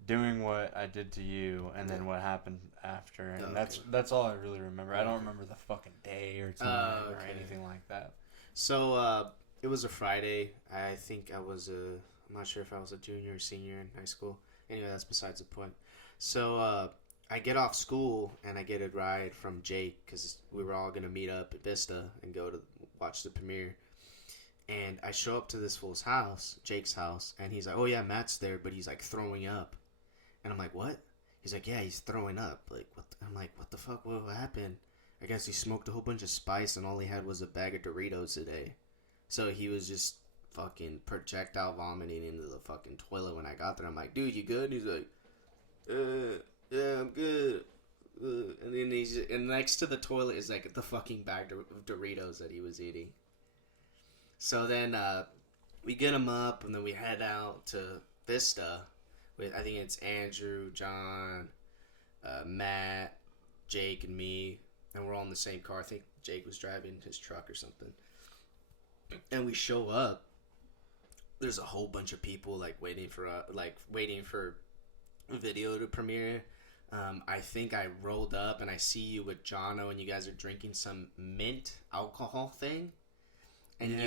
doing what I did to you, and then what happened after. And that's all I really remember. I don't remember the fucking day or time or anything like that. So it was a Friday. I think I was I'm not sure if I was a junior or senior in high school. Anyway, that's besides the point. So I get off school and I get a ride from Jake because we were all gonna meet up at Vista and go to watch the premiere. And I show up to this fool's house, Jake's house, and he's like, "Oh yeah, Matt's there, but he's like throwing up." And I'm like, "What?" He's like, "Yeah, he's throwing up." Like, what? I'm like, "What the fuck? What happened?" I guess he smoked a whole bunch of spice and all he had was a bag of Doritos today. So he was just fucking projectile vomiting into the fucking toilet when I got there. I'm like, "Dude, you good?" And he's like, yeah, I'm good. And then and next to the toilet is like the fucking bag of Doritos that he was eating. So then we get him up and then we head out to Vista with, I think it's Andrew, John, Matt, Jake, and me. And we're all in the same car. I think Jake was driving his truck or something. And we show up. There's a whole bunch of people like waiting for video to premiere. I think I rolled up and I see you with Jono and you guys are drinking some mint alcohol thing. And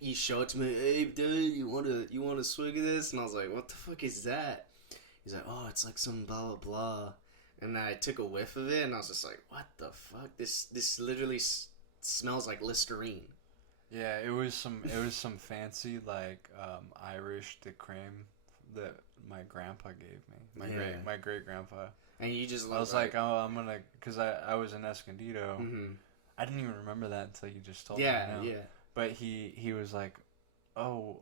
you show it to me, hey dude, you wanna swig of this? And I was like, what the fuck is that? He's like, oh, it's like some blah blah blah. And I took a whiff of it, and I was just like, what the fuck? This literally smells like Listerine. Yeah, it was some fancy like Irish de creme that my grandpa gave me. My great grandpa. And you just I was like, oh, I'm gonna, cause I was in Escondido. Mm-hmm. I didn't even remember that until you just told me. Yeah. But he was like, oh,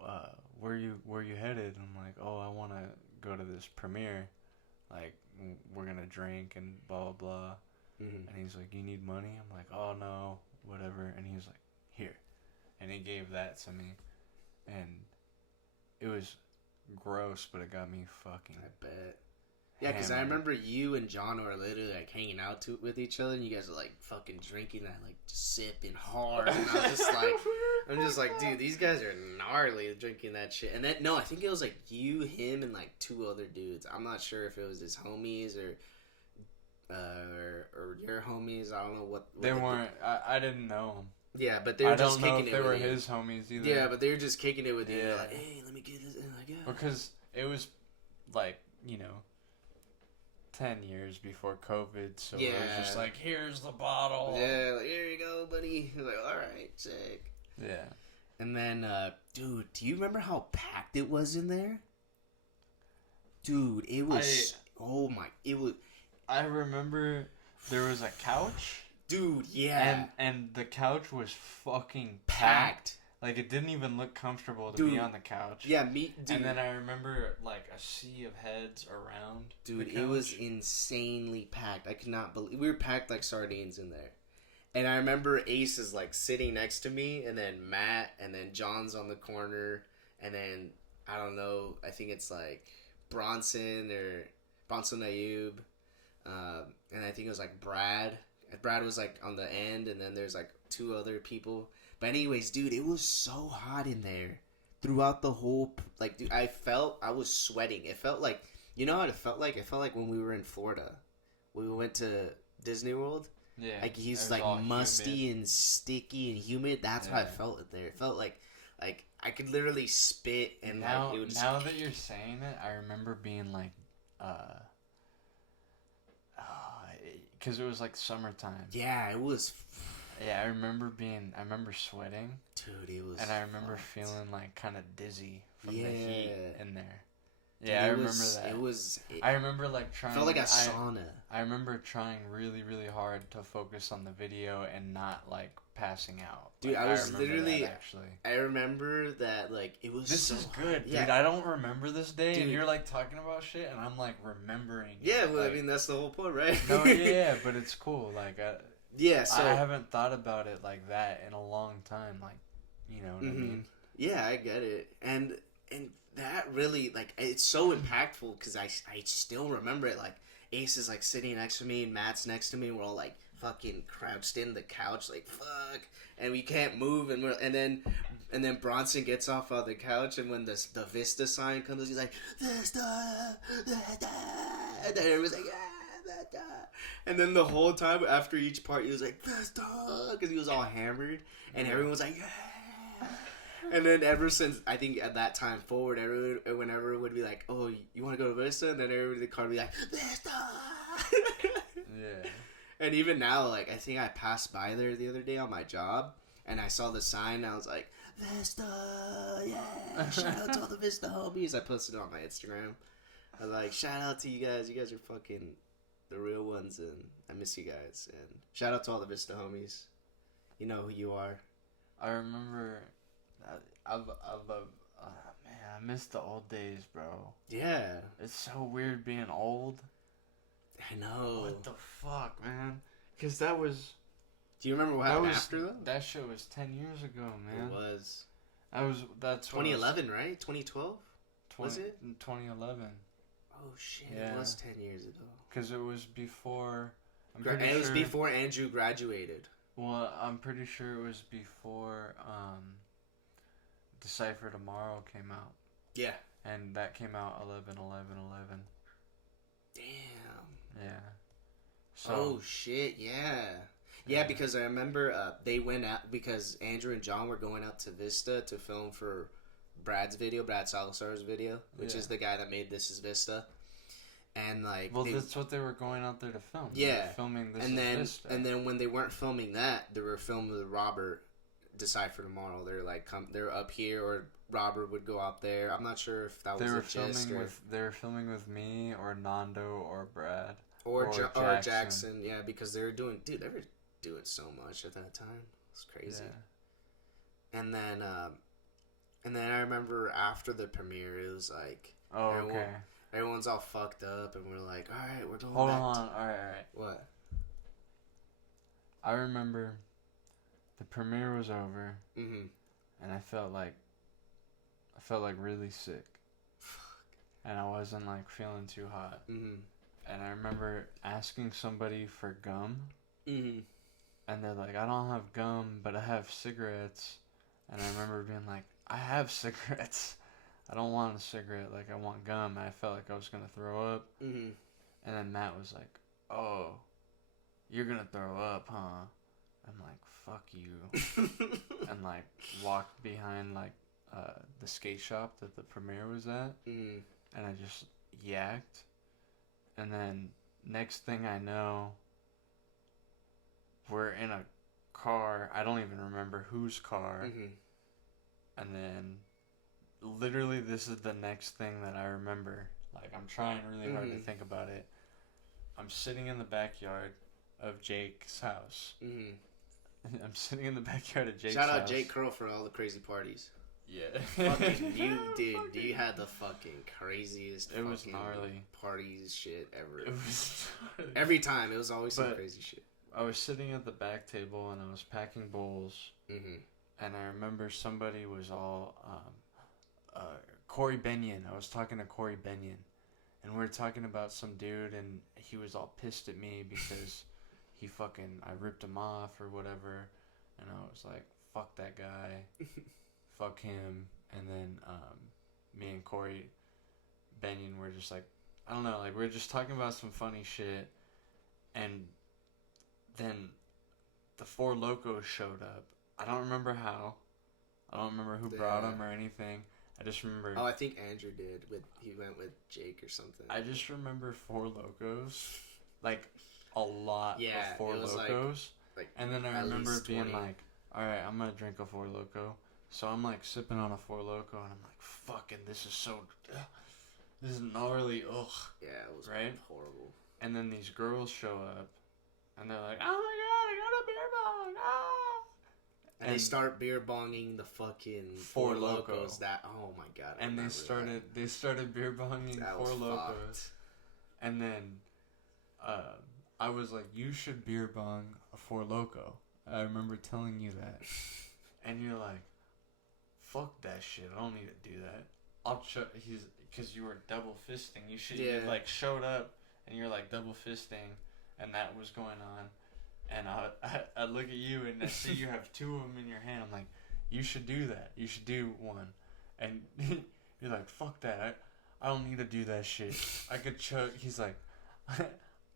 where you headed? And I'm like, oh, I want to go to this premiere. Like, we're gonna drink and blah blah blah. Mm-hmm. And he's like, you need money? I'm like, oh no, whatever. And he was like, here. And he gave that to me. And it was gross, but it got me fucking. I bet. Yeah, because I remember you and John were literally like hanging out with each other, and you guys were like fucking drinking that, like just sipping hard. And I'm just like, dude, these guys are gnarly drinking that shit. And then no, I think it was like you, him, and like 2 other dudes. I'm not sure if it was his homies or your homies. I don't know what they weren't. I didn't know them. Yeah, but they were just kicking it. I don't know if they were his homies either. Yeah, but they were just kicking it with you. Yeah. Like, hey, let me get this. And like, yeah. Because it was like 10 years before COVID, so it was just like, here's the bottle. Yeah, like, here you go, buddy. Like, all right, sick. Yeah. And then, dude, do you remember how packed it was in there? Dude, it was. I remember there was a couch. Dude, yeah. And the couch was fucking packed. Like, it didn't even look comfortable to be on the couch. Yeah, dude. And then I remember, like, a sea of heads around. Dude, it was insanely packed. I could not believe... We were packed like sardines in there. And I remember Ace is, like, sitting next to me, and then Matt, and then John's on the corner, and then, I don't know, I think it's, like, Bronson Ayub, and I think it was, like, Brad. Brad was, like, on the end, and then there's, like, 2 other people. But anyways, dude, it was so hot in there throughout the whole, like, dude, I was sweating. It felt like, you know what it felt like? It felt like when we were in Florida. We went to Disney World. Yeah. Like, he's, like, musty and sticky and humid. That's how I felt it there. It felt like I could literally spit and, now, like, it would just... Now that you're saying it, I remember being, like, because it was, like, summertime. Yeah, it was... Yeah, I remember sweating. Dude, it was... And I remember feeling, like, kind of dizzy from the heat in there. Dude, yeah, I remember that. I remember, like, trying... Felt like a sauna. I remember trying really, really hard to focus on the video and not, like, passing out. Dude, like, I was literally... actually. I remember that, like, it was This so is good, dude. Yeah. I don't remember this day, Dude. and you're, like, talking about shit, and I'm, like, remembering. Yeah, well, like, I mean, that's the whole point, right? No, yeah, but it's cool. Like, yeah, so... I haven't thought about it like that in a long time. Like, you know what I mean? Yeah, I get it. And that really, like, it's so impactful because I still remember it. Like, Ace is, like, sitting next to me and Matt's next to me. And we're all, like, fucking crouched in the couch, like, fuck. And we can't move. And then Bronson gets off of the couch. And when the Vista sign comes, he's like, Vista, Vista. And then everyone's like, yeah, Vista. And then the whole time after each part, he was like, Vista. Because he was all hammered. And everyone was like, yeah. And then ever since, I think at that time forward, whenever it would be like, oh, you want to go to Vista? And then everybody in the car would be like, Vista! Yeah. And even now, like, I think I passed by there the other day on my job, and I saw the sign, and I was like, Vista! Yeah! Shout out to all the Vista homies. I posted it on my Instagram. I was like, shout out to you guys. You guys are fucking the real ones, and I miss you guys. And shout out to all the Vista homies. You know who you are. I remember... man, I miss the old days, bro. Yeah. It's so weird being old. I know. What the fuck, man? Because that was... Do you remember what happened after, though? That shit was 10 years ago, man. It was. That's 2011, right? 2012? Was it? 2011. Oh, shit. Yeah. It was 10 years ago. Because it was before... It was before Andrew graduated. Well, I'm pretty sure it was before... Decipher Tomorrow came out. Yeah. And that came out 11/11/11. Damn. Yeah. So, oh shit! Yeah. Yeah, because I remember they went out because Andrew and John were going out to Vista to film for Brad Salazar's video, which is the guy that made This Is Vista. And like, that's what they were going out there to film. Yeah, they were filming This and Is then Vista. and then when they weren't filming that, they were filming with Robert. Decide for Tomorrow. They're like, they're up here, or Robert would go out there. I'm not sure if that was a gist or they were filming with me or Nando or Brad or Jackson. Yeah, because they were doing so much at that time. It's crazy. Yeah. And then I remember after the premiere, it was like, everyone's all fucked up, and we're like, all right, we're going. Hold on, all right. What? I remember the premiere was over, and I felt like really sick. Fuck. And I wasn't like feeling too hot. And I remember asking somebody for gum, and they're like, I don't have gum, but I have cigarettes. And I remember being like, I have cigarettes. I don't want a cigarette. Like, I want gum. And I felt like I was going to throw up. And then Matt was like, oh, you're going to throw up, huh? I'm like, fuck you. And, like, walked behind, like, the skate shop that the premiere was at. And I just yacked. And then next thing I know, we're in a car. I don't even remember whose car. And then literally this is the next thing that I remember. Like, I'm trying really hard to think about it. I'm sitting in the backyard of Jake's house. I'm sitting in the backyard of Jake's house. Shout out Jake Curl for all the crazy parties. Yeah. Fucking you had the fucking craziest it was gnarly parties shit ever. It was gnarly. Every time it was always some crazy shit. I was sitting at the back table and I was packing bowls. And I remember somebody was all Corey Benyon. I was talking to Corey Benyon, and we were talking about some dude, and he was all pissed at me because I ripped him off or whatever, and I was like, fuck that guy, fuck him. And then me and Corey Benyon were just like, I don't know, like, we were just talking about some funny shit, and then the Four Locos showed up. I don't remember how. I don't remember who brought them or anything. I just remember... Oh, I think Andrew did. He went with Jake or something. I just remember Four Locos. Like, a lot of Four Locos. Like, and then I remember being like, alright, I'm gonna drink a Four Loco. So I'm like sipping on a Four Loco and I'm like, fucking, this is so... this is gnarly, ugh. Yeah, it was horrible. And then these girls show up and they're like, oh my god, I got a beer bong, ah! And they start beer bonging the fucking Four Locos. Oh my god! And they started beer bonging Four Locos. And then, I was like, "You should beer bong a Four Loco." I remember telling you that, and you're like, "Fuck that shit! I don't need to do that." Because you were double fisting. You like showed up and you're like double fisting, and that was going on. And I look at you and I see you have two of them in your hand. I'm like, you should do that. You should do one. And you're like, fuck that. I don't need to do that shit. I could chug. He's like,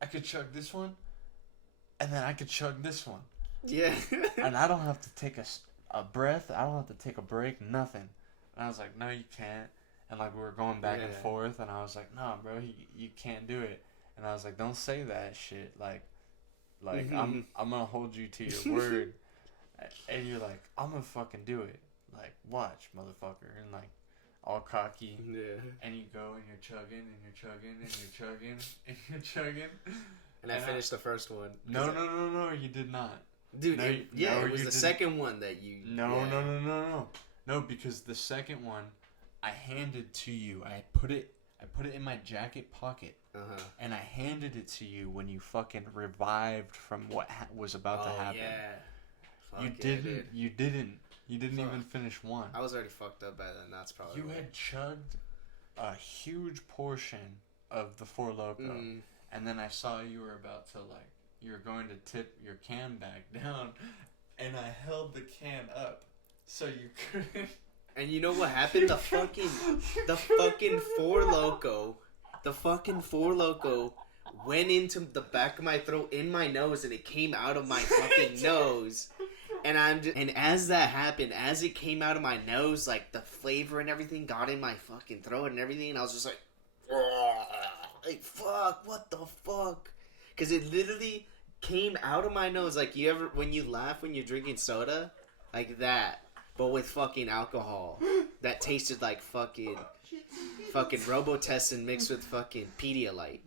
I could chug this one, and then I could chug this one. Yeah. And I don't have to take a breath. I don't have to take a break. Nothing. And I was like, no, you can't. And like we were going back and forth, and I was like, nah, bro, you can't do it. And I was like, don't say that shit. Like I'm gonna hold you to your word. And you're like, I'm gonna fucking do it. Like, watch, motherfucker. And like, all cocky. Yeah. And you go and you're chugging and you're chugging and you're chugging and you're chugging. And I finished the first one. No, you did not. Dude, it was the second one that you... No, because the second one, I handed to you. I put it in my jacket pocket. And I handed it to you when you fucking revived from what was about to happen. You didn't even finish one. I was already fucked up by then. That's probably You had chugged a huge portion of the Four Loko. And then I saw you were about to you were going to tip your can back down. And I held the can up so you couldn't. And you know what happened? The fucking Four Loko went into the back of my throat, in my nose, and it came out of my fucking nose. And as that happened, as it came out of my nose, like the flavor and everything got in my fucking throat and everything, and I was just like fuck, what the fuck? Because it literally came out of my nose, like you ever when you laugh when you're drinking soda, like that, but with fucking alcohol that tasted like fucking Robotessin mixed with fucking Pedialyte.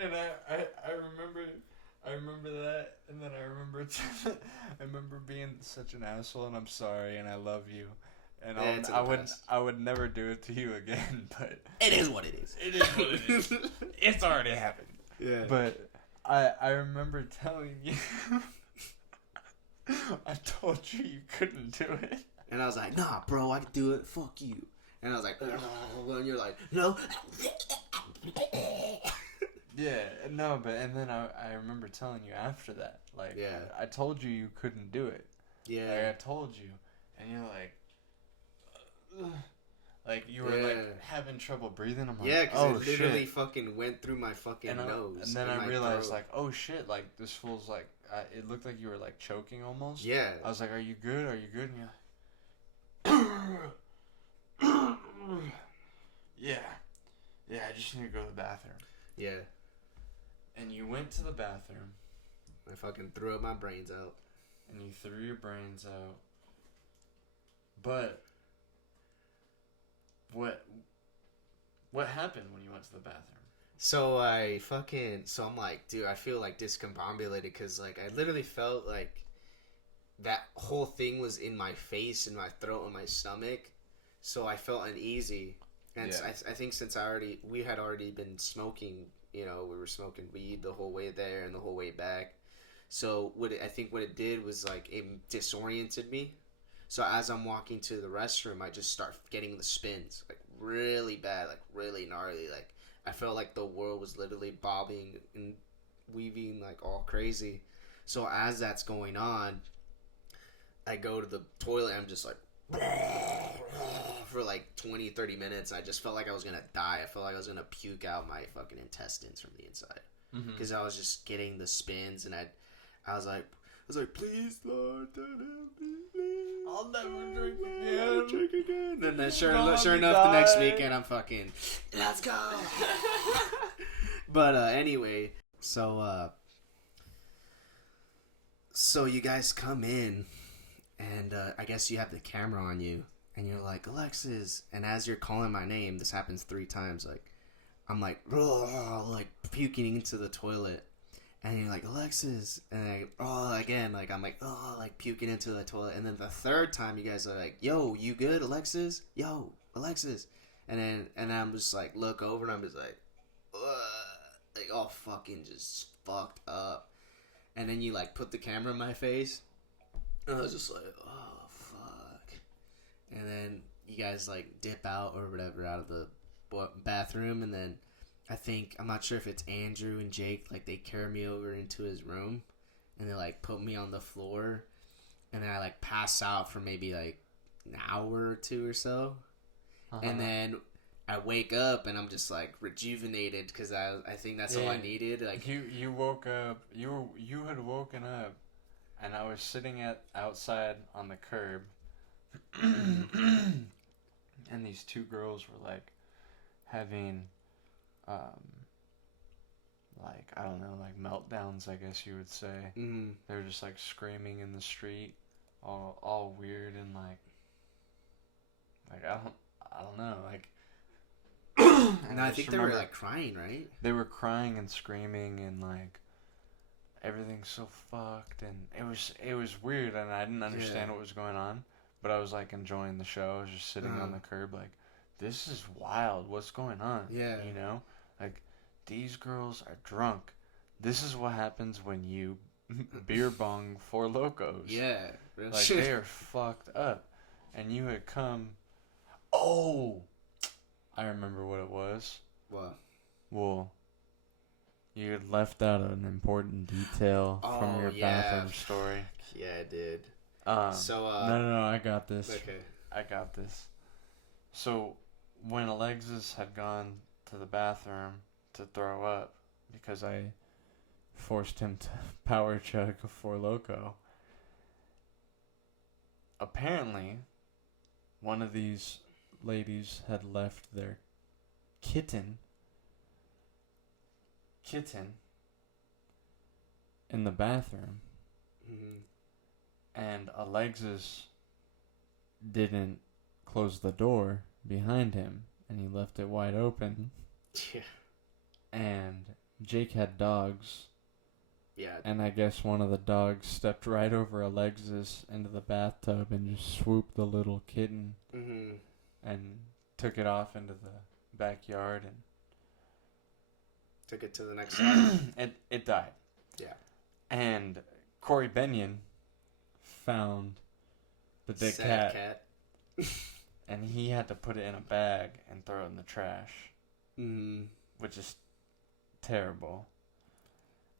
And I remember that, and then I remember being such an asshole, and I'm sorry, and I love you, and I would never do it to you again, but it is what it is. It is what it is. It's already happened. Yeah. But I remember telling you, I told you couldn't do it, and I was like, nah, bro, I can do it. Fuck you. And I was like, and you're like, no. Yeah, no, but and then I remember telling you after that, like, yeah, I told you couldn't do it. Yeah, like, I told you, and you're like you were like having trouble breathing. I'm like, yeah, because it literally shit. Fucking went through my fucking nose. And then I realized, like, oh shit, like this fool's like, it looked like you were like choking almost. Yeah. I was like, are you good? Are you good? And you're like, yeah, I just need to go to the bathroom. Yeah. And you went to the bathroom. I fucking threw up my brains out. And you threw your brains out. But what happened when you went to the bathroom? So I'm like, dude, I feel like discombobulated because like I literally felt like that whole thing was in my face, in my throat, and my stomach. So I felt uneasy. And Yeah. I think since we had already been smoking, we were smoking weed the whole way there and the whole way back. So I think what it did was like it disoriented me. So as I'm walking to the restroom, I just start getting the spins, like really bad, like really gnarly. Like I felt like the world was literally bobbing and weaving like all crazy. So as that's going on, I go to the toilet. I'm just like for like 20-30 minutes. I just felt like I was gonna die. I felt like I was gonna puke out my fucking intestines from the inside because I was just getting the spins, and I was like, please, Lord, don't help me. Please. I'll never drink again. Then sure enough, the next weekend I'm fucking, let's go. But anyway, so you guys come in, and I guess you have the camera on you, and you're like, Alexiz, and as you're calling my name, this happens 3 times, like I'm like puking into the toilet. And you're like, Alexiz, and again, like I'm like, like puking into the toilet. And then the 3rd time, you guys are like, yo, you good, Alexiz? Yo, Alexiz. And then I'm just like, look over, and I'm just like all fucking just fucked up. And then you like put the camera in my face, and I was just like, oh fuck. And then you guys like dip out or whatever out of the bathroom, and then I'm not sure if it's Andrew and Jake, like they carry me over into his room and they like put me on the floor, and then I like pass out for maybe like an hour or 2 or so. And then I wake up and I'm just like rejuvenated because I think that's all I needed. Like you woke up, you had woken up, and I was sitting outside on the curb, and these 2 girls were like having like, I don't know, like meltdowns, I guess you would say. Mm-hmm. They were just like screaming in the street, all weird, and like I don't know, like. And I think they were like crying, right? They were crying and screaming, and like everything's so fucked, and it was weird, and I didn't understand what was going on, but I was like enjoying the show. I was just sitting on the curb, like, this is wild. What's going on? Yeah, Like, these girls are drunk. This is what happens when you beer bong 4 Locos. Yeah, real like shit. They are fucked up, and you had come. Oh, I remember what it was. What? Well, you had left out an important detail from your bathroom story. Yeah, I did. No, I got this. Okay. I got this. So, when Alexis had gone to the bathroom to throw up because I forced him to power chug a Four Loko. Apparently, one of these ladies had left their kitten in the bathroom, and Alexiz didn't close the door behind him, and he left it wide open. Yeah. And Jake had dogs. Yeah. And I guess one of the dogs stepped right over Alexiz into the bathtub and just swooped the little kitten and took it off into the backyard and took it to the next side. It died. Yeah. And Corey Benyon found the dead Sad cat. And he had to put it in a bag and throw it in the trash. Which is terrible.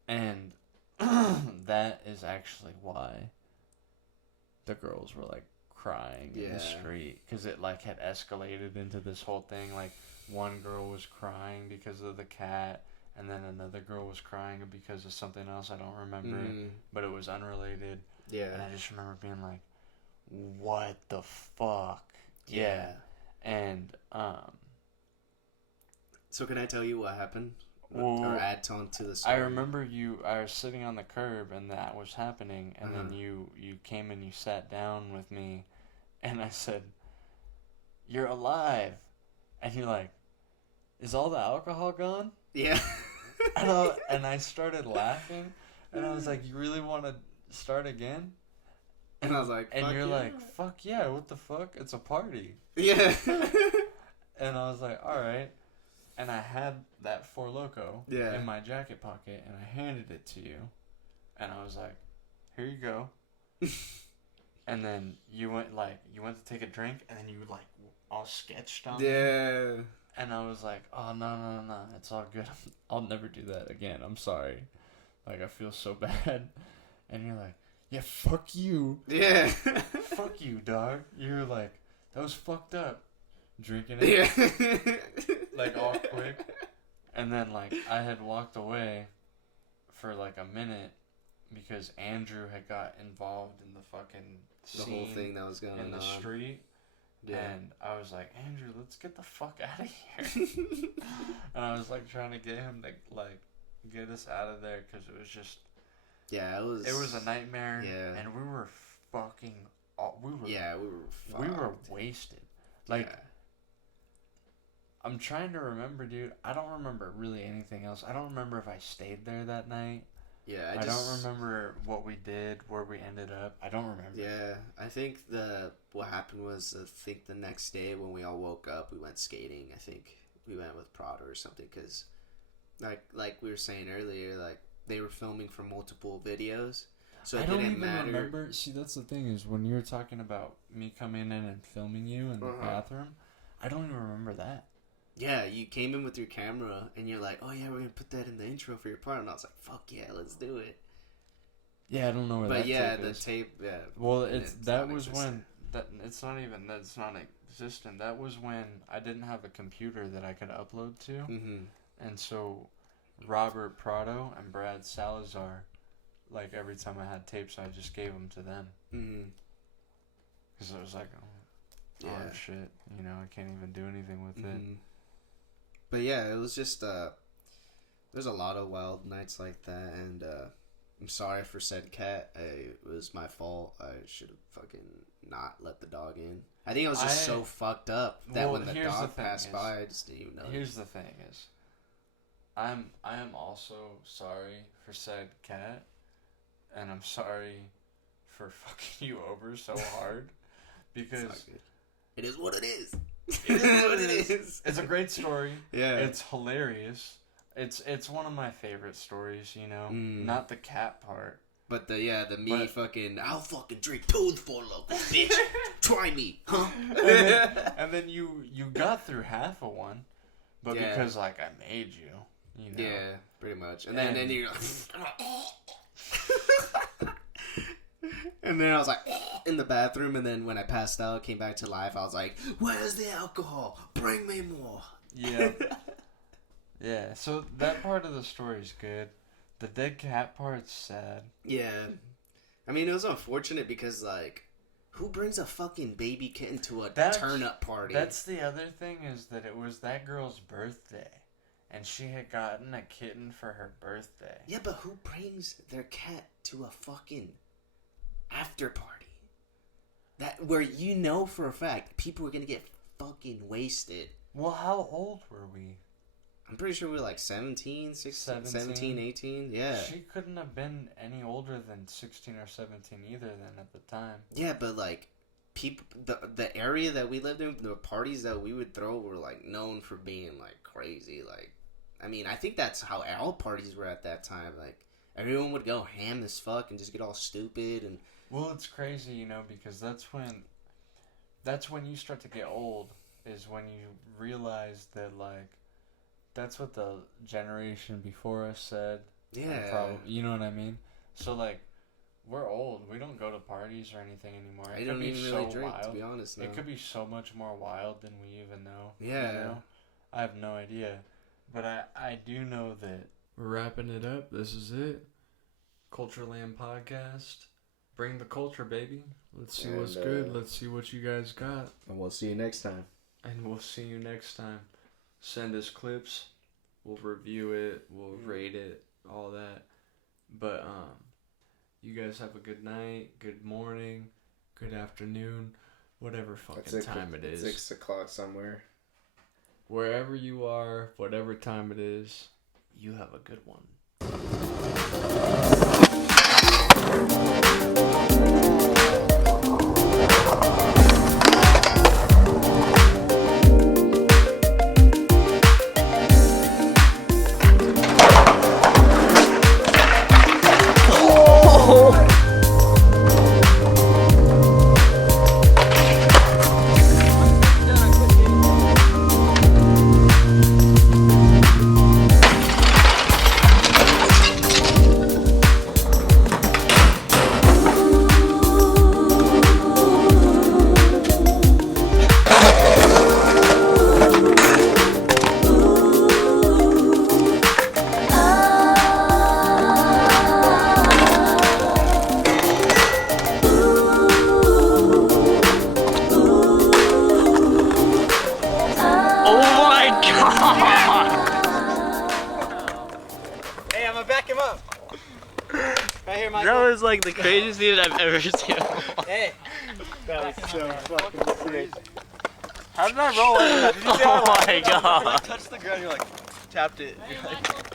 And that is actually why the girls were like crying in the street, because it like had escalated into this whole thing. Like one girl was crying because of the cat, and then another girl was crying because of something else I don't remember, but it was unrelated. Yeah. And I just remember being like, what the fuck? Yeah. And so can I tell you what happened? Well, or add on to the story? I remember I was sitting on the curb and that was happening, and then you came and you sat down with me, and I said, "You're alive," and you're like, "Is all the alcohol gone?" Yeah. And I started laughing, and I was like, "You really want to start again?" And I was like, and you're yeah. like, "Fuck yeah, what the fuck? It's a party." Yeah. And I was like, "All right." And I had that Four Loko in my jacket pocket, and I handed it to you. And I was like, "Here you go." And then you went to take a drink, and then you like all sketched on me. Yeah. And I was like, "Oh, no, it's all good. I'll never do that again. I'm sorry. Like, I feel so bad." And you're like, "Yeah, fuck you." Yeah. "Fuck you, dog." You're like, "That was fucked up." Drinking it. Yeah. Like, all quick. And then, like, I had walked away for, like, a minute because Andrew had got involved in the fucking scene. The whole thing that was going on. In the street. Yeah. And I was like, "Andrew, let's get the fuck out of here." And I was, like, trying to get him to, like, get us out of there because it was just... Yeah, it was a nightmare. Yeah. And we were fucking... we were wasted. Like... Yeah. I'm trying to remember, dude. I don't remember really anything else. I don't remember if I stayed there that night. Yeah, I don't remember what we did, where we ended up. I don't remember. Yeah, I think what happened was, the next day when we all woke up, we went skating. I think we went with Prada or something, because like we were saying earlier, like they were filming for multiple videos, so it didn't matter. Remember. See, that's the thing, is when you were talking about me coming in and filming you in the bathroom, I don't even remember that. Yeah, you came in with your camera, and you're like, "Oh yeah, we're gonna put that in the intro for your part," and I was like, "Fuck yeah, let's do it." Yeah, I don't know where but that yeah, tape the is. tape. Yeah. Well, it's that was when that's not existent. That was when I didn't have a computer that I could upload to, and so Robert Prado and Brad Salazar, like every time I had tapes, I just gave them to them. Because it was like, oh shit, I can't even do anything with it. But yeah, it was just there's a lot of wild nights like that, and I'm sorry for said cat. It was my fault. I should have fucking not let the dog in. I think I was just so fucked up that when the dog passed by, I just didn't even know. Here's the thing is, I am also sorry for said cat, and I'm sorry for fucking you over so hard, because it is what it is. It is what it is. It's a great story. Yeah. It's hilarious. It's one of my favorite stories, Not the cat part. But I'll fucking drink 2 Four Lokos, bitch. Try me, huh? And then you got through half of one, but because like I made you, Yeah, pretty much. And then you and then I was like in the bathroom, and then when I passed out, came back to life, I was like, "Where's the alcohol? Bring me more." Yeah. Yeah, so that part of the story is good. The dead cat part's sad. Yeah. I mean, it was unfortunate because, like, who brings a fucking baby kitten to a turn-up party? That's the other thing, is that it was that girl's birthday. And she had gotten a kitten for her birthday. Yeah, but who brings their cat to a fucking after party? That where you know for a fact people are gonna get fucking wasted. Well, how old were we? I'm pretty sure we were like 17, 17, 18. Yeah. She couldn't have been any older than 16 or 17 either then at the time. Yeah, but like people, the area that we lived in, the parties that we would throw were like known for being like crazy. Like, I mean, I think that's how all parties were at that time. Like, everyone would go ham as fuck and just get all stupid and. Well, it's crazy, you know, because that's when you start to get old, is when you realize that, like, that's what the generation before us said. Yeah. Probably, you know what I mean? So, like, we're old. We don't go to parties or anything anymore. I don't even really drink, to be honest. It could be so much more wild than we even know. Yeah. You know? I have no idea. But I do know that We're wrapping it up. This is it. Cultureland Podcast. Bring the culture, baby. Let's see what's good. Let's see what you guys got. And we'll see you next time. And we'll see you next time. Send us clips. We'll review it. We'll rate it. All that. But, you guys have a good night, good morning, good afternoon, whatever fucking time it is. 6 o'clock somewhere. Wherever you are, whatever time it is, you have a good one. That was like the craziest thing that I've ever seen. Hey. That was so fucking crazy. how did I roll into that? Did you Oh my god. You touched the ground, you're like, tapped it. You're like,